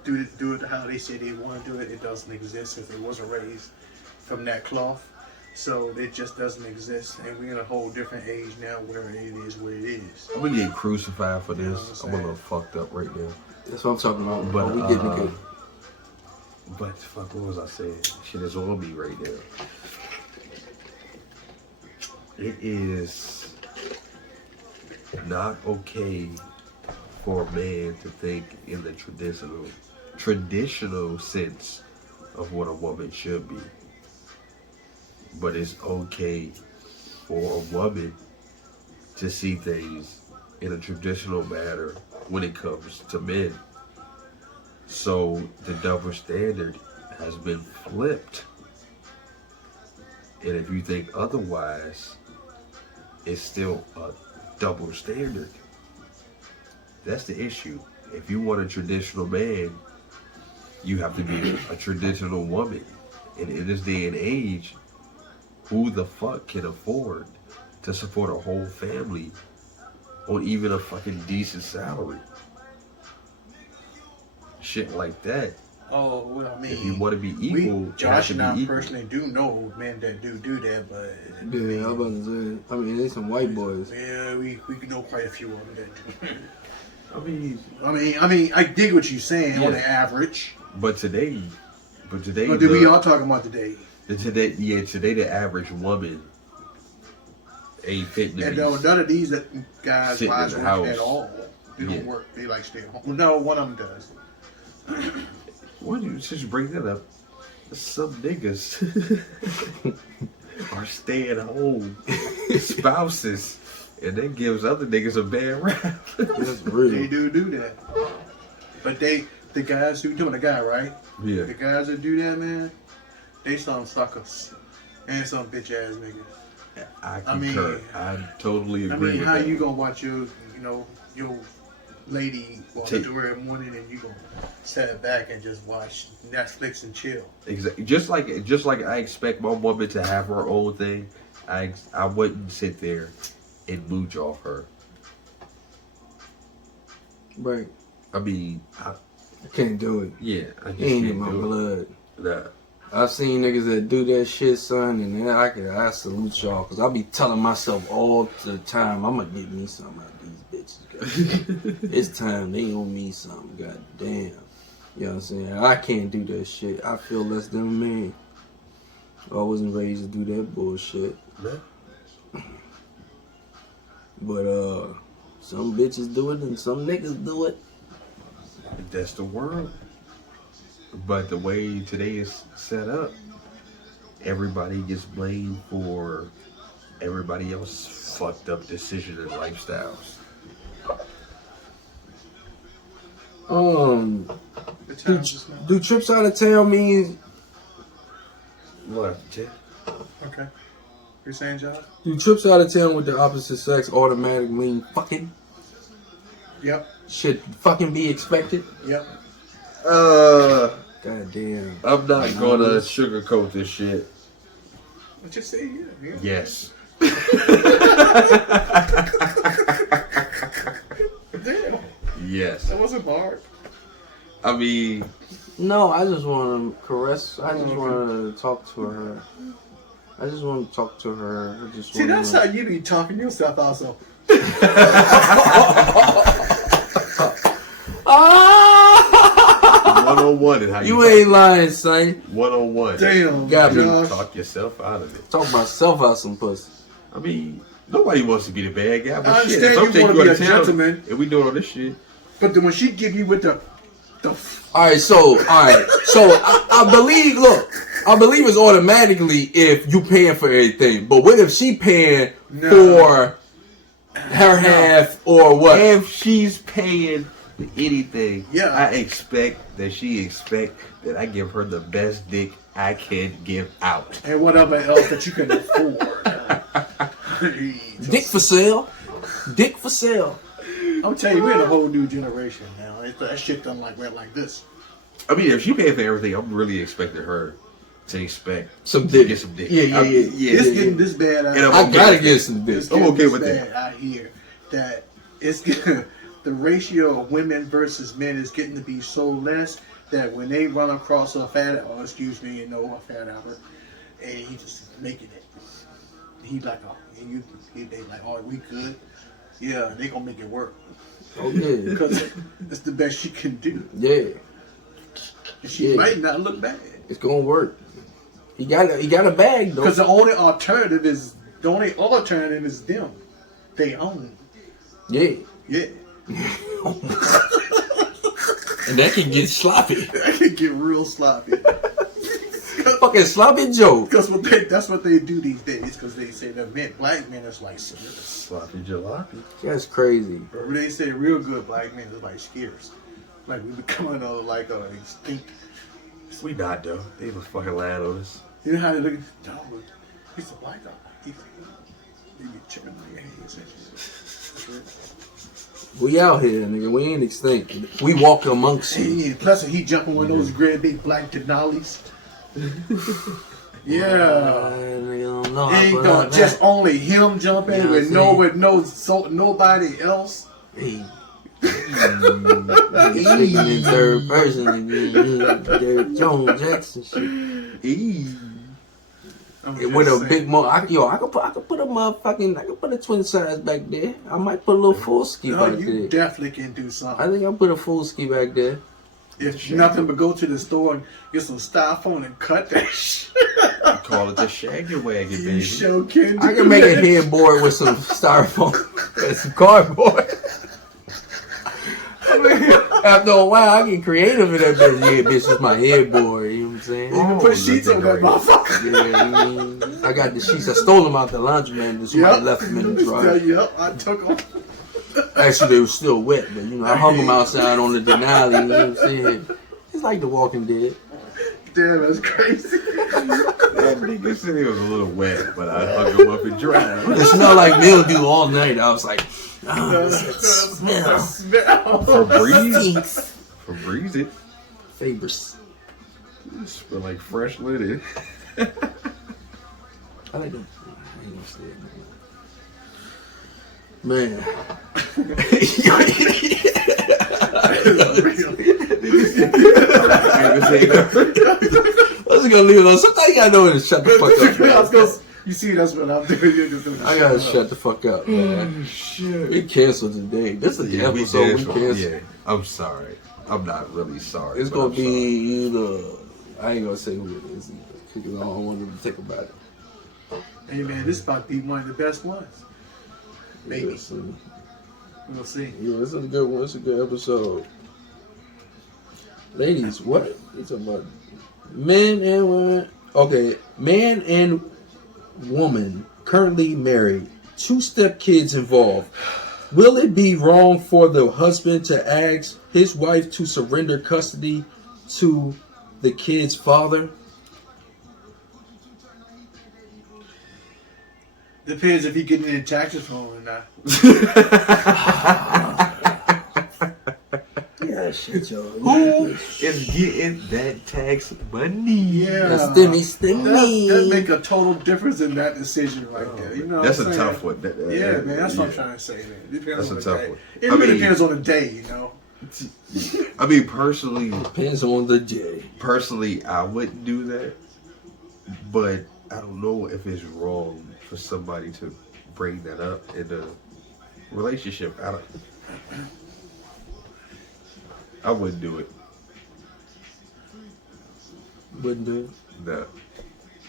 do it how they say they want to do it, it doesn't exist since they wasn't raised from that cloth. So it just doesn't exist, and we're in a whole different age now where it is what it is. I'm gonna get crucified for this. You I'm know what I'm a little fucked up right now. That's what I'm talking about. But, we getting good. But fuck, what was I saying? Shit is on me right now. It is not okay for a man to think in the traditional sense of what a woman should be. But it's okay for a woman to see things in a traditional manner when it comes to men. So the double standard has been flipped. And if you think otherwise, it's still a double standard. That's the issue. If you want a traditional man, you have to be a traditional woman. And in this day and age, who the fuck can afford to support a whole family on even a fucking decent salary? Shit like that. Oh, well, I mean, If you want to be equal, Josh you and have I to be equal. personally do know men that do that, but Yeah, I was about to say. I mean, there's some white boys. yeah, we know quite a few of them that do. I mean, I dig what you're saying on Yeah. the average. but today, But did we all talking about today? today the average woman ain't fit to And be. no, none of these guys sitting in wives the work house. at all. They don't Yeah. work. They like stay at home. Well, no, one of them does. Why do you just bring that up? Some niggas are staying home spouses, and that gives other niggas a bad rap. That's They real. do that. But the guys who doing the guy, right? Yeah. The guys that do that, man, they some suckers and some bitch ass niggas. I I mean- concur. I totally I agree mean, with how that. you gonna watch your lady walk Take- up to her every morning and you gonna sit back and just watch Netflix and chill? Exactly. Just like I expect my woman to have her own thing, I wouldn't sit there and mooch off her. Right. I mean, I can't do it. yeah, I just It ain't in can't my do blood. it. Nah. I've seen niggas that do that shit, son, and then I salute y'all, cause I be telling myself all the time, I'm gonna get me something out of these bitches. God. It's time they owe me something. God damn. You know what I'm saying? I can't do that shit. I feel less than a man. I wasn't raised to do that bullshit. Nah. But some bitches do it and some niggas do it. That's the world. But the way today is set up, everybody gets blamed for everybody else's fucked up decision and lifestyles. The times is now. Do trips out of town mean? We'll have to check. Okay. You're saying, Josh? Do trips out of town with the opposite sex automatically mean fucking? Yep. Should fucking be expected? Yep. God damn. I'm not gonna sugarcoat this shit. Let's just say yeah. Yes. Damn. Yes. That wasn't hard. I mean, No, I just want to caress. I just want to talk to her. I just want to talk to her. I just See, wanna, that's how you be talking yourself out. So one-on-one and how You ain't lying, son. one-on-one. damn. Got me. Josh. Talk yourself out of it. Talk myself out some pussy. I mean, nobody wants to be the bad guy, but I shit, understand if I'm you taking wanna you be out a of town gentleman. and we doing all this shit, But then when she give you with the All right, so I believe. Look, I believe it's automatically if you paying for everything. But what if she paying for her half or what? if she's paying for anything, Yeah. I expect that that I give her the best dick I can give out. and whatever else that you can afford. Dick for sale. Dick for sale. I'm telling you, we're in a whole new generation now. That shit done like this. I mean, if she paying for everything, I'm really expecting her to expect Some to dick. get some dick. Yeah. It's getting this bad. And I'm I okay gotta with get it. some dick. It's I'm getting okay this with bad that. out here that it's the ratio of women versus men is getting to be so less that when they run across a fat, a fat apple, and he just making it. He like, they like, oh, we good? Yeah, they gonna make it work. Oh yeah, Because it's the best she can do. yeah. And she might not look bad. It's gonna work. He got a bag though. Because the only alternative is them. They own. Yeah. Yeah. And that can get sloppy. That can get real sloppy. Fucking sloppy Joe. Because that's what they do these days. Because they say that black men is like scarce. Sloppy jalopy. That's crazy. Or when they say real good black men is like scarce. Like we becoming like extinct. We not though. They was fucking lying on us. You know how they look at no, he's a white guy. They be checking on your heads and shit. We out here, nigga. We ain't extinct. We walk amongst you. Hey, plus he jumping with those great big black Denali's. Yeah. Nigga don't know how to Ain't put no, out just that. only him jumping You know with nobody else. Hey. Speaking in third person again. Derek Jones Jackson shit. With a big I could put a twin size back there. I might put a little full ski back You there. definitely can do something. I think I'll put a full ski back there. If nothing but go to the store and get some styrofoam and cut that shit. Call it the shaggy wagon, You baby. sure can. I can make a headboard with some styrofoam and some cardboard. I mean, after a while, I get creative in that bitch. Yeah, bitch, is my headboard. You know what I'm saying? You can put sheets on that motherfucker. Yeah, I mean, I got the sheets. I stole them out the laundromat and somebody left them in the dryer. Yep, I took them. Actually, they were still wet, but you know, I hung them outside on the Denali. You know what I'm saying? It's like The Walking Dead. Damn, that's crazy. That nigga said he was a little wet, but I hung him up and dried. It smelled like mildew all night. I was like, oh, that smell. Febreze it. Favors. It smell like fresh linen. I like them. I ain't gonna say it, man. I was gonna leave it on. Sometimes you gotta know when to shut the fuck up. You see, that's what I'm doing. I gotta shut the fuck up, man. Shit. We canceled today. This is the episode we canceled. Yeah, I'm sorry. I'm not really sorry. It's but gonna I'm be sorry. either. I ain't gonna say who it is either, because I don't want them to think about it. Hey man, this about to be one of the best ones. Maybe. Yeah, so, We'll see. yeah, this is a good one. It's a good episode. Ladies, what? It's about men and women. Okay, man and woman currently married. 2 stepkids involved. Will it be wrong for the husband to ask his wife to surrender custody to the kid's father? Depends if he getting any taxes from him or not. Yeah, shit, yo. Who is getting that tax money? Yeah. Stimmy. That make a total difference in that decision right there. You know what That's I'm a saying? tough one. Yeah, man, that's what I'm yeah. trying to say, man. Depends That's on a the tough day. one. It I really mean- depends on the day, you know. I mean, personally, Depends on the day. I wouldn't do that, but I don't know if it's wrong for somebody to bring that up in a relationship. I wouldn't do it. Wouldn't do it. No.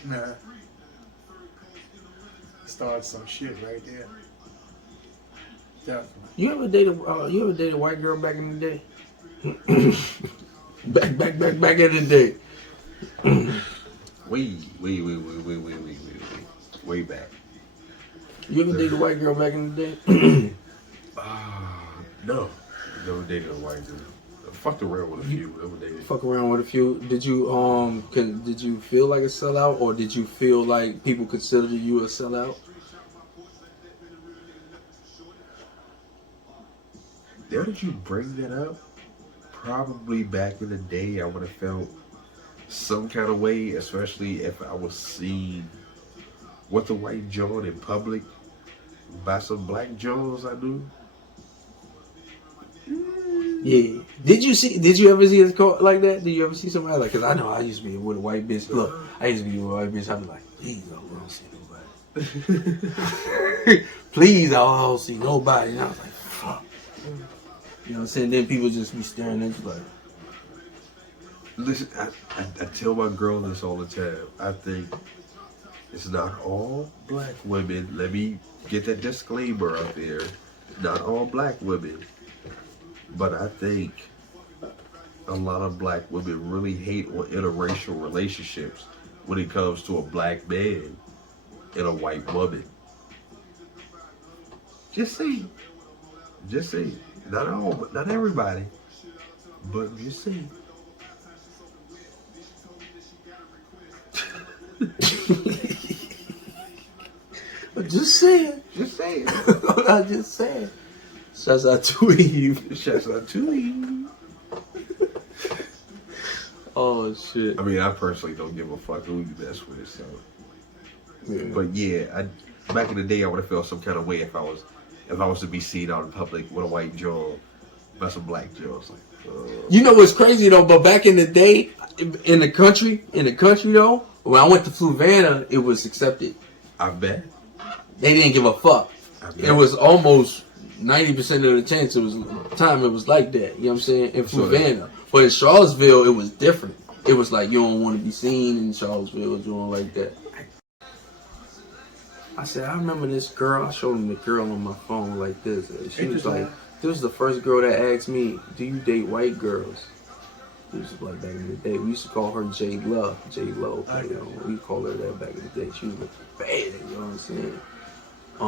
Nah. Start some shit right there. Definitely. You ever dated a white girl back in the day? back in the day. Way back. You ever dated a white girl back in the day? No. Never dated a white girl. Fucked around with a few. Never dated. Fuck around with a few. Did you did you feel like a sellout, or did you feel like people considered you a sellout? Now that you bring that up, probably back in the day I would have felt some kind of way, especially if I was seen with the white John in public. buy some black Jones, I do. Yeah. Did you ever see it like that? Did you ever see somebody like? Cause I know I used to be with a white bitch. Look, I used to be with a white bitch. I'd be like, please, I don't see nobody. Please, I don't see nobody. And I was like, fuck. You know what I'm saying? Then people just be staring at you like. Listen, I tell my girl this all the time. I think it's not all black women. Let me get that disclaimer out there. Not all black women. But I think a lot of black women really hate on interracial relationships when it comes to a black man and a white woman. Just saying. Just saying. Not everybody. But just saying. Just saying. Just saying. I'm just saying. Shouts out to you. Shouts out to you. Oh shit. I mean, I personally don't give a fuck who you mess with, so. Yeah. But yeah, back in the day, I would have felt some kind of way if I was to be seen out in public with a white Joe, by some black Joes. Like, you know what's crazy though? But back in the day, in the country though, when I went to Fluvanna, it was accepted. I bet. They didn't give a fuck. It was almost 90% of the chance it was like that. You know what I'm saying? In Fluvanna. But in Charlottesville, it was different. It was like you don't want to be seen in Charlottesville doing like that. I said, I remember this girl. I showed him the girl on my phone like this. She was like, this was the first girl that asked me, do you date white girls? It was like back in the day. We used to call her J-Lo. J-Lo. You know, we called her that back in the day. She was bad, you know what I'm saying? I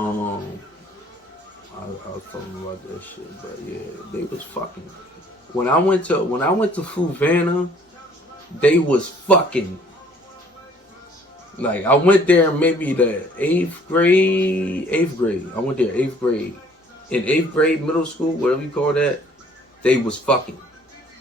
was talking about that shit, but yeah, they was fucking. When I went to Fluvanna, they was fucking. Like I went there maybe the 8th grade. I went there 8th grade. In 8th grade, middle school, whatever you call that, they was fucking.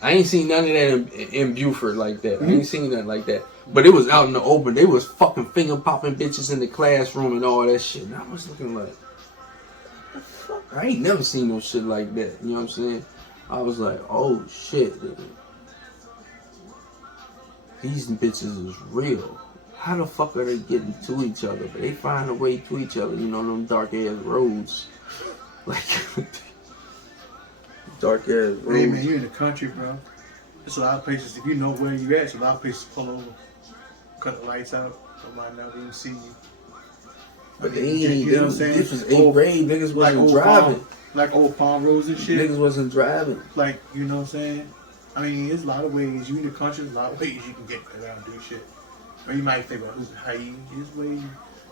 I ain't seen none of that in Buford like that. I ain't seen nothing like that. But it was out in the open. They was fucking finger popping bitches in the classroom and all that shit. And I was looking like, what the fuck? I ain't never seen no shit like that. You know what I'm saying? I was like, oh shit. These bitches is real. How the fuck are they getting to each other? But they find a way to each other. You know, them dark ass roads. Like, dark ass roads. Hey man, you're in the country, bro. There's a lot of places. If you know where you at, there's a lot of places to pull over, cut the lights out. Somebody never even see you. But they ain't. You know what I'm saying? This was 8th grade. Niggas wasn't driving. Like old palm roads and shit. Niggas wasn't driving. Like, you know what I'm saying? I mean, there's a lot of ways. You in the country, there's a lot of ways you can get around and do shit. Or you might think about how you this way.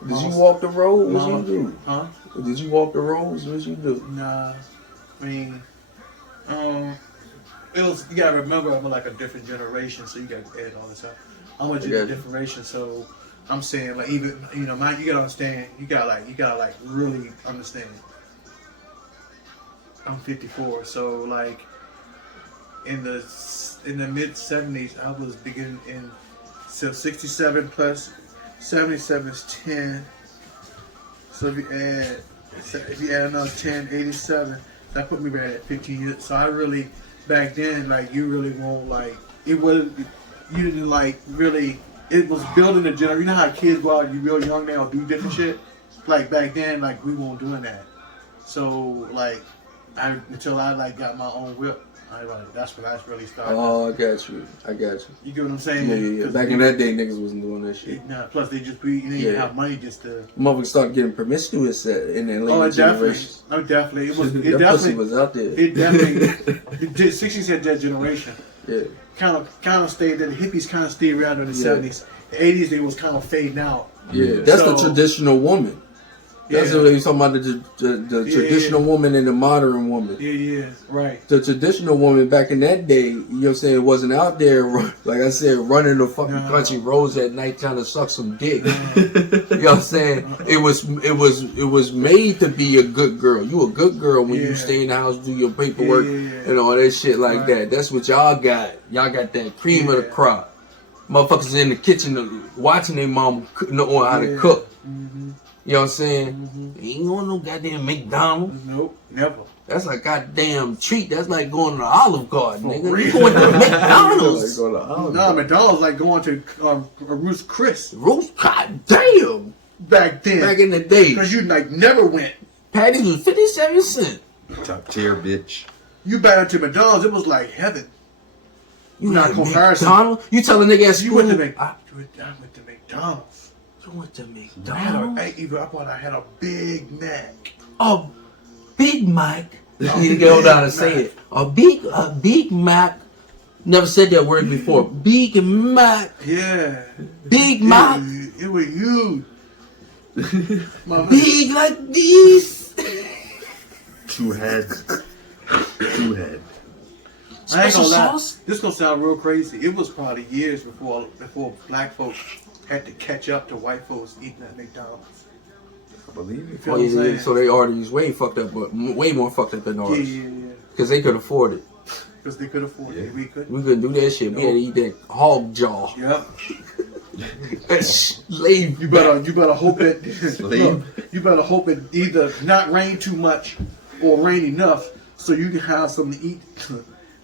Did you walk the road? What you do? Huh? Did you walk the roads? What you do? Nah. I mean, it was, you gotta remember I'm like a different generation, so you gotta add all this up. I'm a different generation, so I'm saying like even you know, you gotta understand, you gotta really understand. I'm 54, so like in the mid 70s, I was beginning in 67 plus 77 is 10. So if you add another 10, 87, that put me right at 15 years. So I really back then, like you really won't like it was. You didn't like really. It was building a generation. You know how kids go out, you real young now, do different shit. Like back then, like we weren't doing that. So like, until I like got my own whip, that's when I really started. Oh, I got you. You get what I'm saying? Yeah. Back in that day, niggas wasn't doing that shit. Nah, plus they didn't have money just to. Motherfuckers started getting promiscuous in their later generations. Definitely. It definitely. Pussy was out there. It definitely. 60s had that generation. Yeah. Kind of stayed there. The hippies kind of stayed around in the 70s. The 80s, they was kind of fading out. Yeah. That's the traditional woman. That's what he's talking about, the traditional woman and the modern woman. Yeah, right. The traditional woman back in that day, you know what I'm saying, wasn't out there, like I said, running the fucking country roads at night trying to suck some dick. You know what I'm saying? It was made to be a good girl. You a good girl when you stay in the house, do your paperwork and all that shit like that. That's what y'all got. Y'all got that cream of the crop. Motherfuckers in the kitchen watching their mom know how to cook. Mm-hmm. You know what I'm saying? You ain't going to no goddamn McDonald's. Nope, never. That's a goddamn treat. That's like going to Olive Garden, nigga. real. You going to McDonald's. No, McDonald's like going to Ruth's Chris Roast, goddamn. back then. Back in the day. Because you like never went. Patties was 57 cents. Top tier, bitch. You back to McDonald's, it was like heaven. You Not had comparison. McDonald's? You tell a nigga at You school. went to I went to McDonald's. You went to I McDonald's? had a Big Mac. A Big Mac. You need to go down and say it. A Big Mac. Never said that word before. Big Mac. Yeah. Big Mac. It was huge. Big like this. Two heads. Two heads. I ain't Special gonna lie. sauce? This gonna sound real crazy. It was probably years before black folks had to catch up to white folks eating at McDonald's. I believe it. Feel Oh, what I'm yeah, saying? so they already way fucked up, but way more fucked up than ours. Yeah. Because they could afford it. Because they could afford it. We couldn't. We couldn't do that shit. We had to eat that hog jaw. Yep. That slave. You better hope that Slave. you better hope it either not rain too much or rain enough so you can have something to eat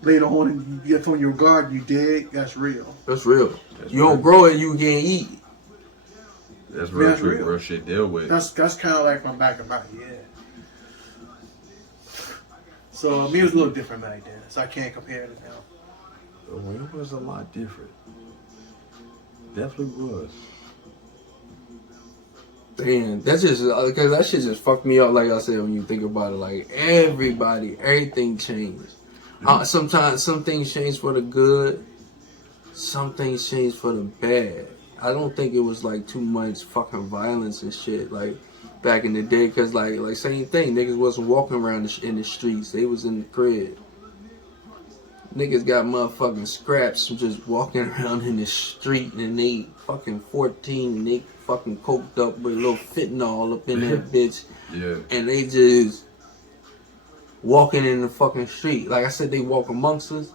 later on and you get from your garden. You dig? That's real. That's real. That's You don't real. grow it, you can't eat. That's real That's shit. real. Real shit. Deal with. That's kind of like from back about So me it was a little different back then. So I can't compare it now. Oh, it was a lot different. Definitely was. Damn, that's just because that shit just fucked me up. Like I said, when you think about it, like everything changed. Sometimes some things change for the good, some things change for the bad. I don't think it was like too much fucking violence and shit like back in the day. Cause like same thing, niggas wasn't walking around in the streets. They was in the crib. Niggas got motherfucking scraps from just walking around in the street and they fucking 14 and they fucking coked up with a little fentanyl up in that bitch. Yeah. And they just walking in the fucking street. Like I said, they walk amongst us.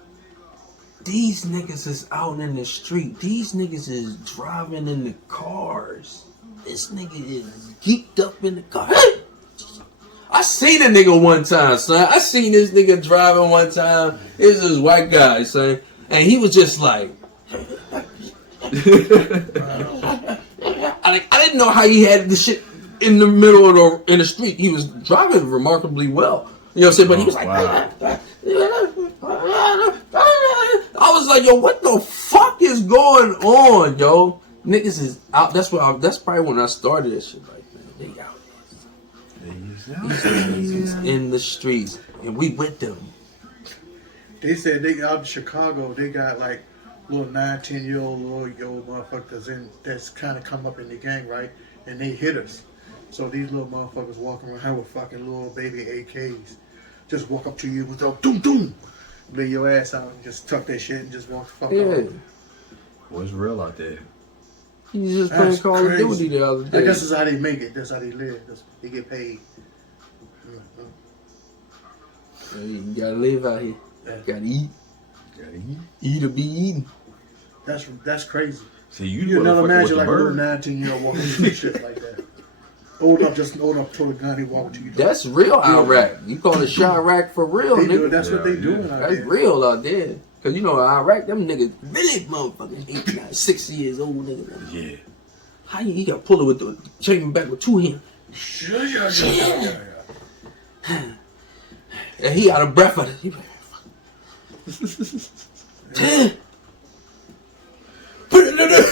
These niggas is out in the street. These niggas is driving in the cars. This nigga is geeked up in the car. Hey! I seen a nigga one time, son. I seen this nigga driving one time. It was this white guy, son. And he was just like... I didn't know how he had the shit in the middle of the street. He was driving remarkably well. You know what I'm saying? But he was like... I was like, yo, what the fuck is going on, yo? Niggas is out. That's probably when I started this shit. Like, man, they out. These niggas in the streets, and we with them. They said they out in Chicago. They got like little 9-10-year-old little motherfuckers that's kind of come up in the gang, right? And they hit us. So these little motherfuckers walking around with fucking little baby AKs, just walk up to you with a doom doom, lay your ass out and just tuck that shit and just walk the fuck Yeah. off. What's real out there? You just playing That's Call of crazy. Duty the other I day. guess that's how they make it. That's how they live. They get paid. Yeah, you gotta live out here. Yeah. Gotta eat. Gotta eat. Eat or be eaten. That's crazy. See, you You never motherfucker with imagine the like a little bird. 19-year-old walking through some shit like that. Old enough to throw a gun, he walking to you. That's real Iraq. You call it Chirac for real, They do it. nigga. That's what they Yeah, doing yeah. out That's there. real out there. Cause you know Iraq, them niggas really motherfuckers 89, 60 years old niggas. Yeah. How you got to pull it with the chain back with two hands? Yeah. And he out of breath of it. He like, damn. Put it in there.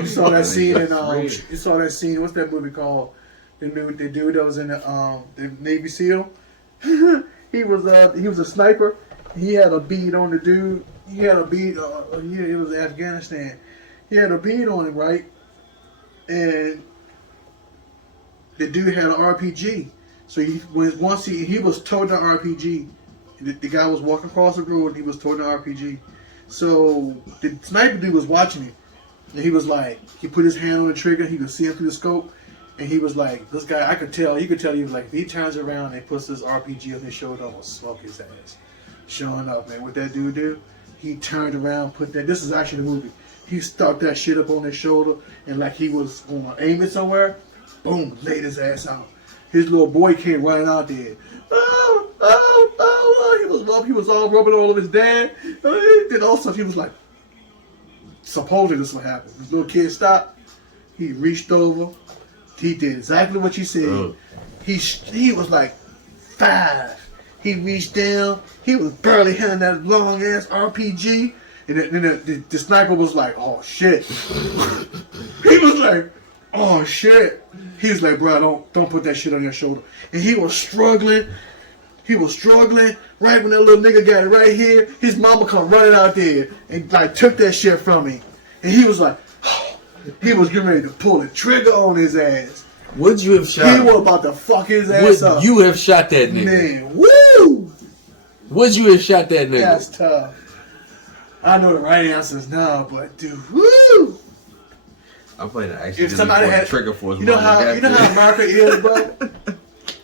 You saw that scene in That's you saw that scene. What's that movie called? The dude that was in the Navy SEAL. he was a sniper. He had a bead on the dude. He had a bead. It was Afghanistan. He had a bead on him, right? And the dude had an RPG. So once he was toting the RPG, the guy was walking across the road and he was toting the RPG. So the sniper dude was watching him. And he was like, he put his hand on the trigger, he could see him through the scope, and he was like, this guy, he could tell he was like, if he turns around and puts his RPG on his shoulder, I'm gonna smoke his ass. Showing up, man. What that dude do? He turned around, this is actually the movie. He stuck that shit up on his shoulder and like he was gonna aim it somewhere. Boom, laid his ass out. His little boy came running out there. Oh, oh, oh, he was all rubbing all of his dad. Then also he was like, supposedly this is what happened. His little kid stopped. He reached over. He did exactly what you said. He was like 5. He reached down. He was barely handling that long ass RPG. And then the sniper was like, oh shit. He was like, oh shit. He was like, bro, don't put that shit on your shoulder. And he was struggling. Right when that little nigga got it right here, his mama come running out there and like took that shit from him. And he was like, he was getting ready to pull the trigger on his ass. Would you have shot He him? was about to fuck his ass up. Would you have shot that nigga? Man, woo! Would you have shot that nigga? That's tough. I know the right answer is no, but dude, woo! I'm playing an If accident. somebody had trigger for his you know mama. how America is, bro.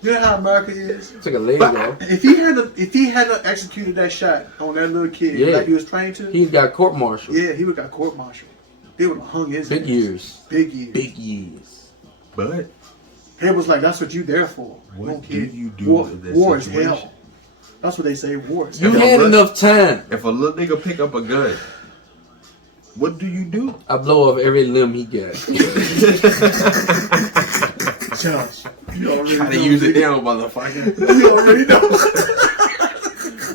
You know how America is. It's like a lady, bro. If he hadn't executed that shot on that little kid like he was trained to, He got court-martialed. yeah, he would have got court-martialed. They would have hung his Big ass. years. Big years. Big years. But It was like, that's what you there for. what do kid. you do in that War is situation? hell. That's what they say, war is You hell. had enough time. If a little nigga pick up a gun, what do you do? I blow off every limb he got. Josh, you already Try to know. use it down, motherfucker. You already know.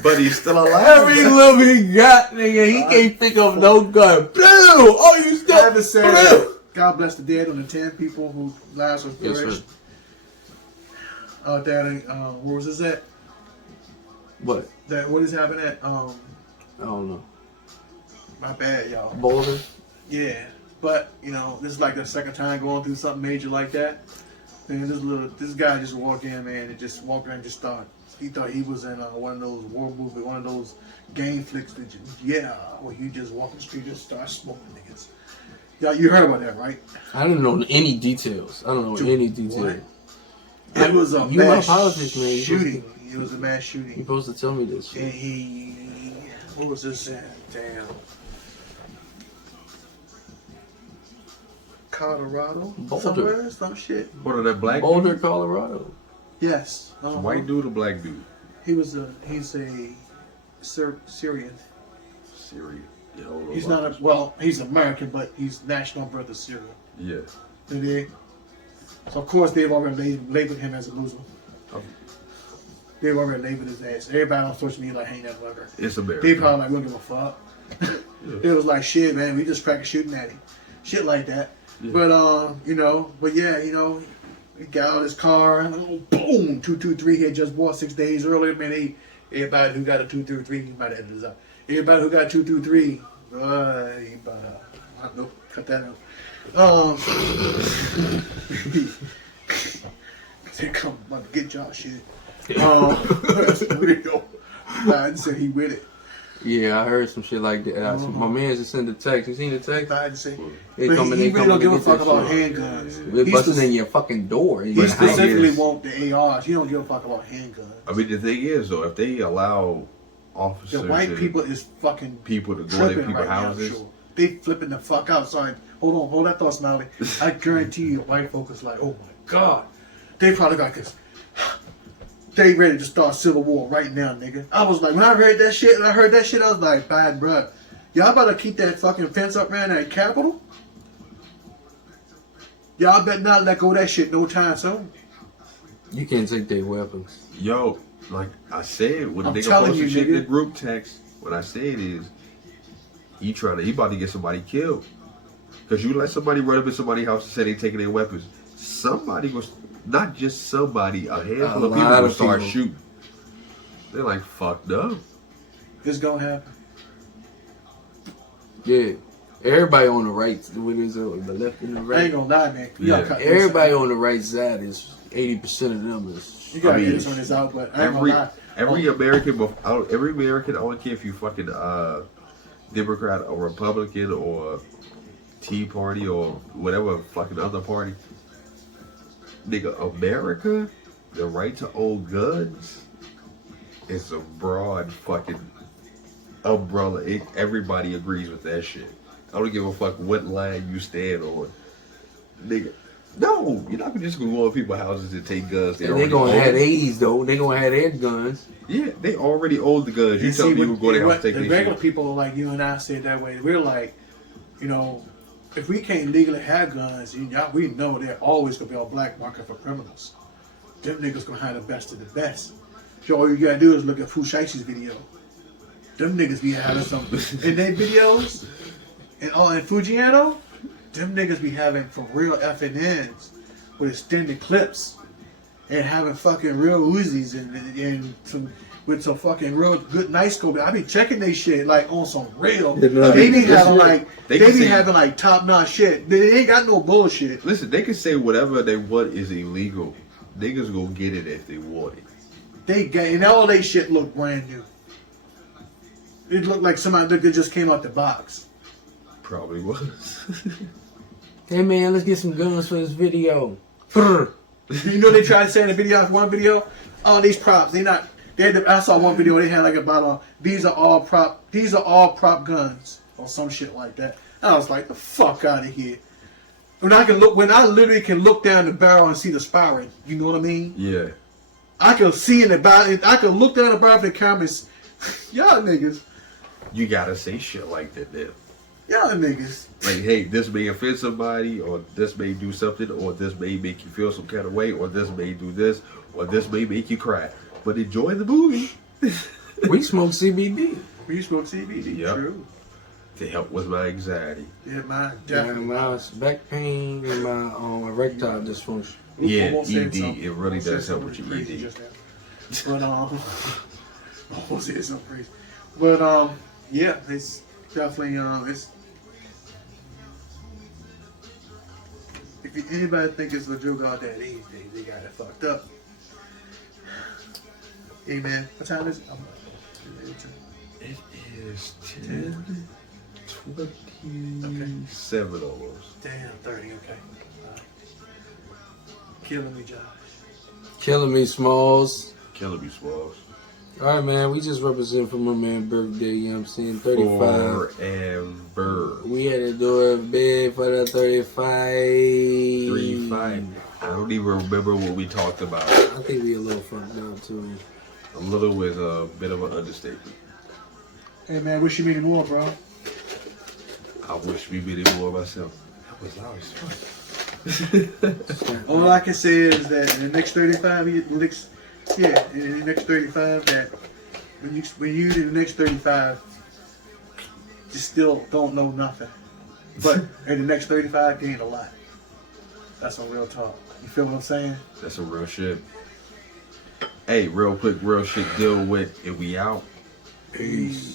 But he's still alive. Every limb he got, nigga, he can't pick up no gun. Blue! Oh, you still Travis said, blue! God bless the dead on the 10 people whose lives were Yes, perished. sir. Out there, where was this at? What? What is happening at? I don't know. My bad, y'all. Boulder? Yeah, but you know, this is like the second time going through something major like that. Man, this guy just walked in, man, and just walked in and just thought he thought he was in one of those war movies, one of those game flicks that where you just walk the street and start smoking niggas. Yeah, you heard about that, right? I didn't know any details. I don't know any details. It was a You my mass politics, man. shooting. It was a mass You're shooting, supposed to tell me this and shit. what was this in? Damn. Colorado? Boulder. Somewhere? Some shit. What are that black Boulder, dude? Colorado. Yes. White dude or black dude? He's a Syrian. Syria. Yeah, hold on. He's not he's American, but he's national birth of Syria. Yeah. So of course they've already labeled him as a Muslim. Oh. They've already labeled his ass. Everybody on social media like, ain't that fucker. It's America. They probably like, we don't give a fuck. It was like, shit, man, we just practice shooting at him. Shit like that. Yeah. But, he got out of his car and boom, 223 he had just bought 6 days earlier. Man, everybody who got a 223, he might have edited this out. Everybody who got 223, cut that out. They come about to get y'all shit. That's the video. Biden said he with it. Yeah, I heard some shit like that. My man just sent the text. You seen the text? Biden said They but coming, he they really don't coming give a to fuck get about this shit. handguns. We're He busting spec- in your fucking door. He But how specifically is- want the ARs. He don't give a fuck about handguns. I mean, the thing is, though, if they allow officers The white and people is fucking people to go in tripping people's right now. houses, Sure. They flipping the fuck out. Sorry, hold that thought, Smiley. I guarantee you, white folks is like, oh my god, they probably got this. They ready to start civil war right now, nigga. I was like, when I heard that shit, I was like, bad bruh. Y'all better keep that fucking fence up around that Capitol. Y'all better not let go of that shit no time soon. You can't take their weapons. yo, like I said, when a I'm nigga telling posted you, shit in the nigga. group text, what I said is, he about to get somebody killed. Because you let somebody run up in somebody's house and say they taking their weapons, somebody was, not just somebody, a handful of people lot will of start people. shooting. They're like, fucked up. It's gonna happen. Yeah. Everybody on the right, what is it, the left and the I ain't right? gonna lie, man. You Yeah. gotta cut this Everybody out. on the right side is 80% of them is. You gotta I mean, get this on this out, but I ain't Every gonna lie. every American, I don't care if you fucking Democrat or Republican or Tea Party or whatever fucking other party. Nigga, America, the right to own guns is a broad fucking umbrella. Everybody agrees with that shit. I don't give a fuck what line you stand on. Nigga. No, you're not just gonna go to people's houses and take guns. And they gonna have these though. They gonna have their guns. Yeah, they already own the guns. You tell me you go there and take the these regular shit. people like you and I say it that way. We're like, you know, if we can't legally have guns, we know they're always gonna be on black market for criminals. Them niggas gonna have the best of the best. So all you gotta do is look at Fushaishi's video. Them niggas be having some in their videos, and Fujiano, them niggas be having for real FNNs with extended clips and having fucking real Uzis and some with some fucking real good nice scope. I be checking they shit like on some real. They be having like they be having like top notch shit. They ain't got no bullshit. Listen, they can say whatever they want is illegal. Niggas gonna get it if they want it. They get and all they shit look brand new. It looked like somebody that just came out the box. Probably was. Hey man, let's get some guns for this video. You know they tried to say in the video, one video, all these props, I saw one video they had like a bottle. These are all prop guns or some shit like that. And I was like, the fuck out of here. When I literally can look down the barrel and see the sparring, you know what I mean? Yeah. I can see in the barrel. I can look down the barrel of the cameras. Y'all niggas. You gotta say shit like that then. Y'all niggas. Like, hey, this may offend somebody, or this may do something, or this may make you feel some kind of way, or this may do this, or this may make you cry. But enjoy the movie. We smoke CBD. We smoke CBD. Yep. True. To help with my anxiety. Yeah, mine And definitely. my back pain and my erectile dysfunction. Yeah, Almost said ED, something. it really Almost said does help something with your crazy ED. just now. But almost said something crazy. But yeah, it's definitely it's. If anybody think it's a joke out there these days, they got it fucked up. Hey man, what time is it? It is 10:27 almost. Damn, 30. Okay. Killing me, Josh. Killing me, Smalls. Killing me, Smalls. Alright, man, we just represent for my man birthday, you know what I'm saying? 35. Forever. We had to do it big for the 35. 35. I don't even remember what we talked about. I think we a little fucked up, too. A little is a bit of an understatement. Hey man, wish you many more, bro. I wish we made it more myself. That was loud as fuck. All I can say is that in the next 35 years, in the next 35, that when you in the next 35, you still don't know nothing. But in the next 35, gain a lot. That's some real talk. You feel what I'm saying? That's some real shit. Hey, real quick, real shit deal with, and we out. Peace.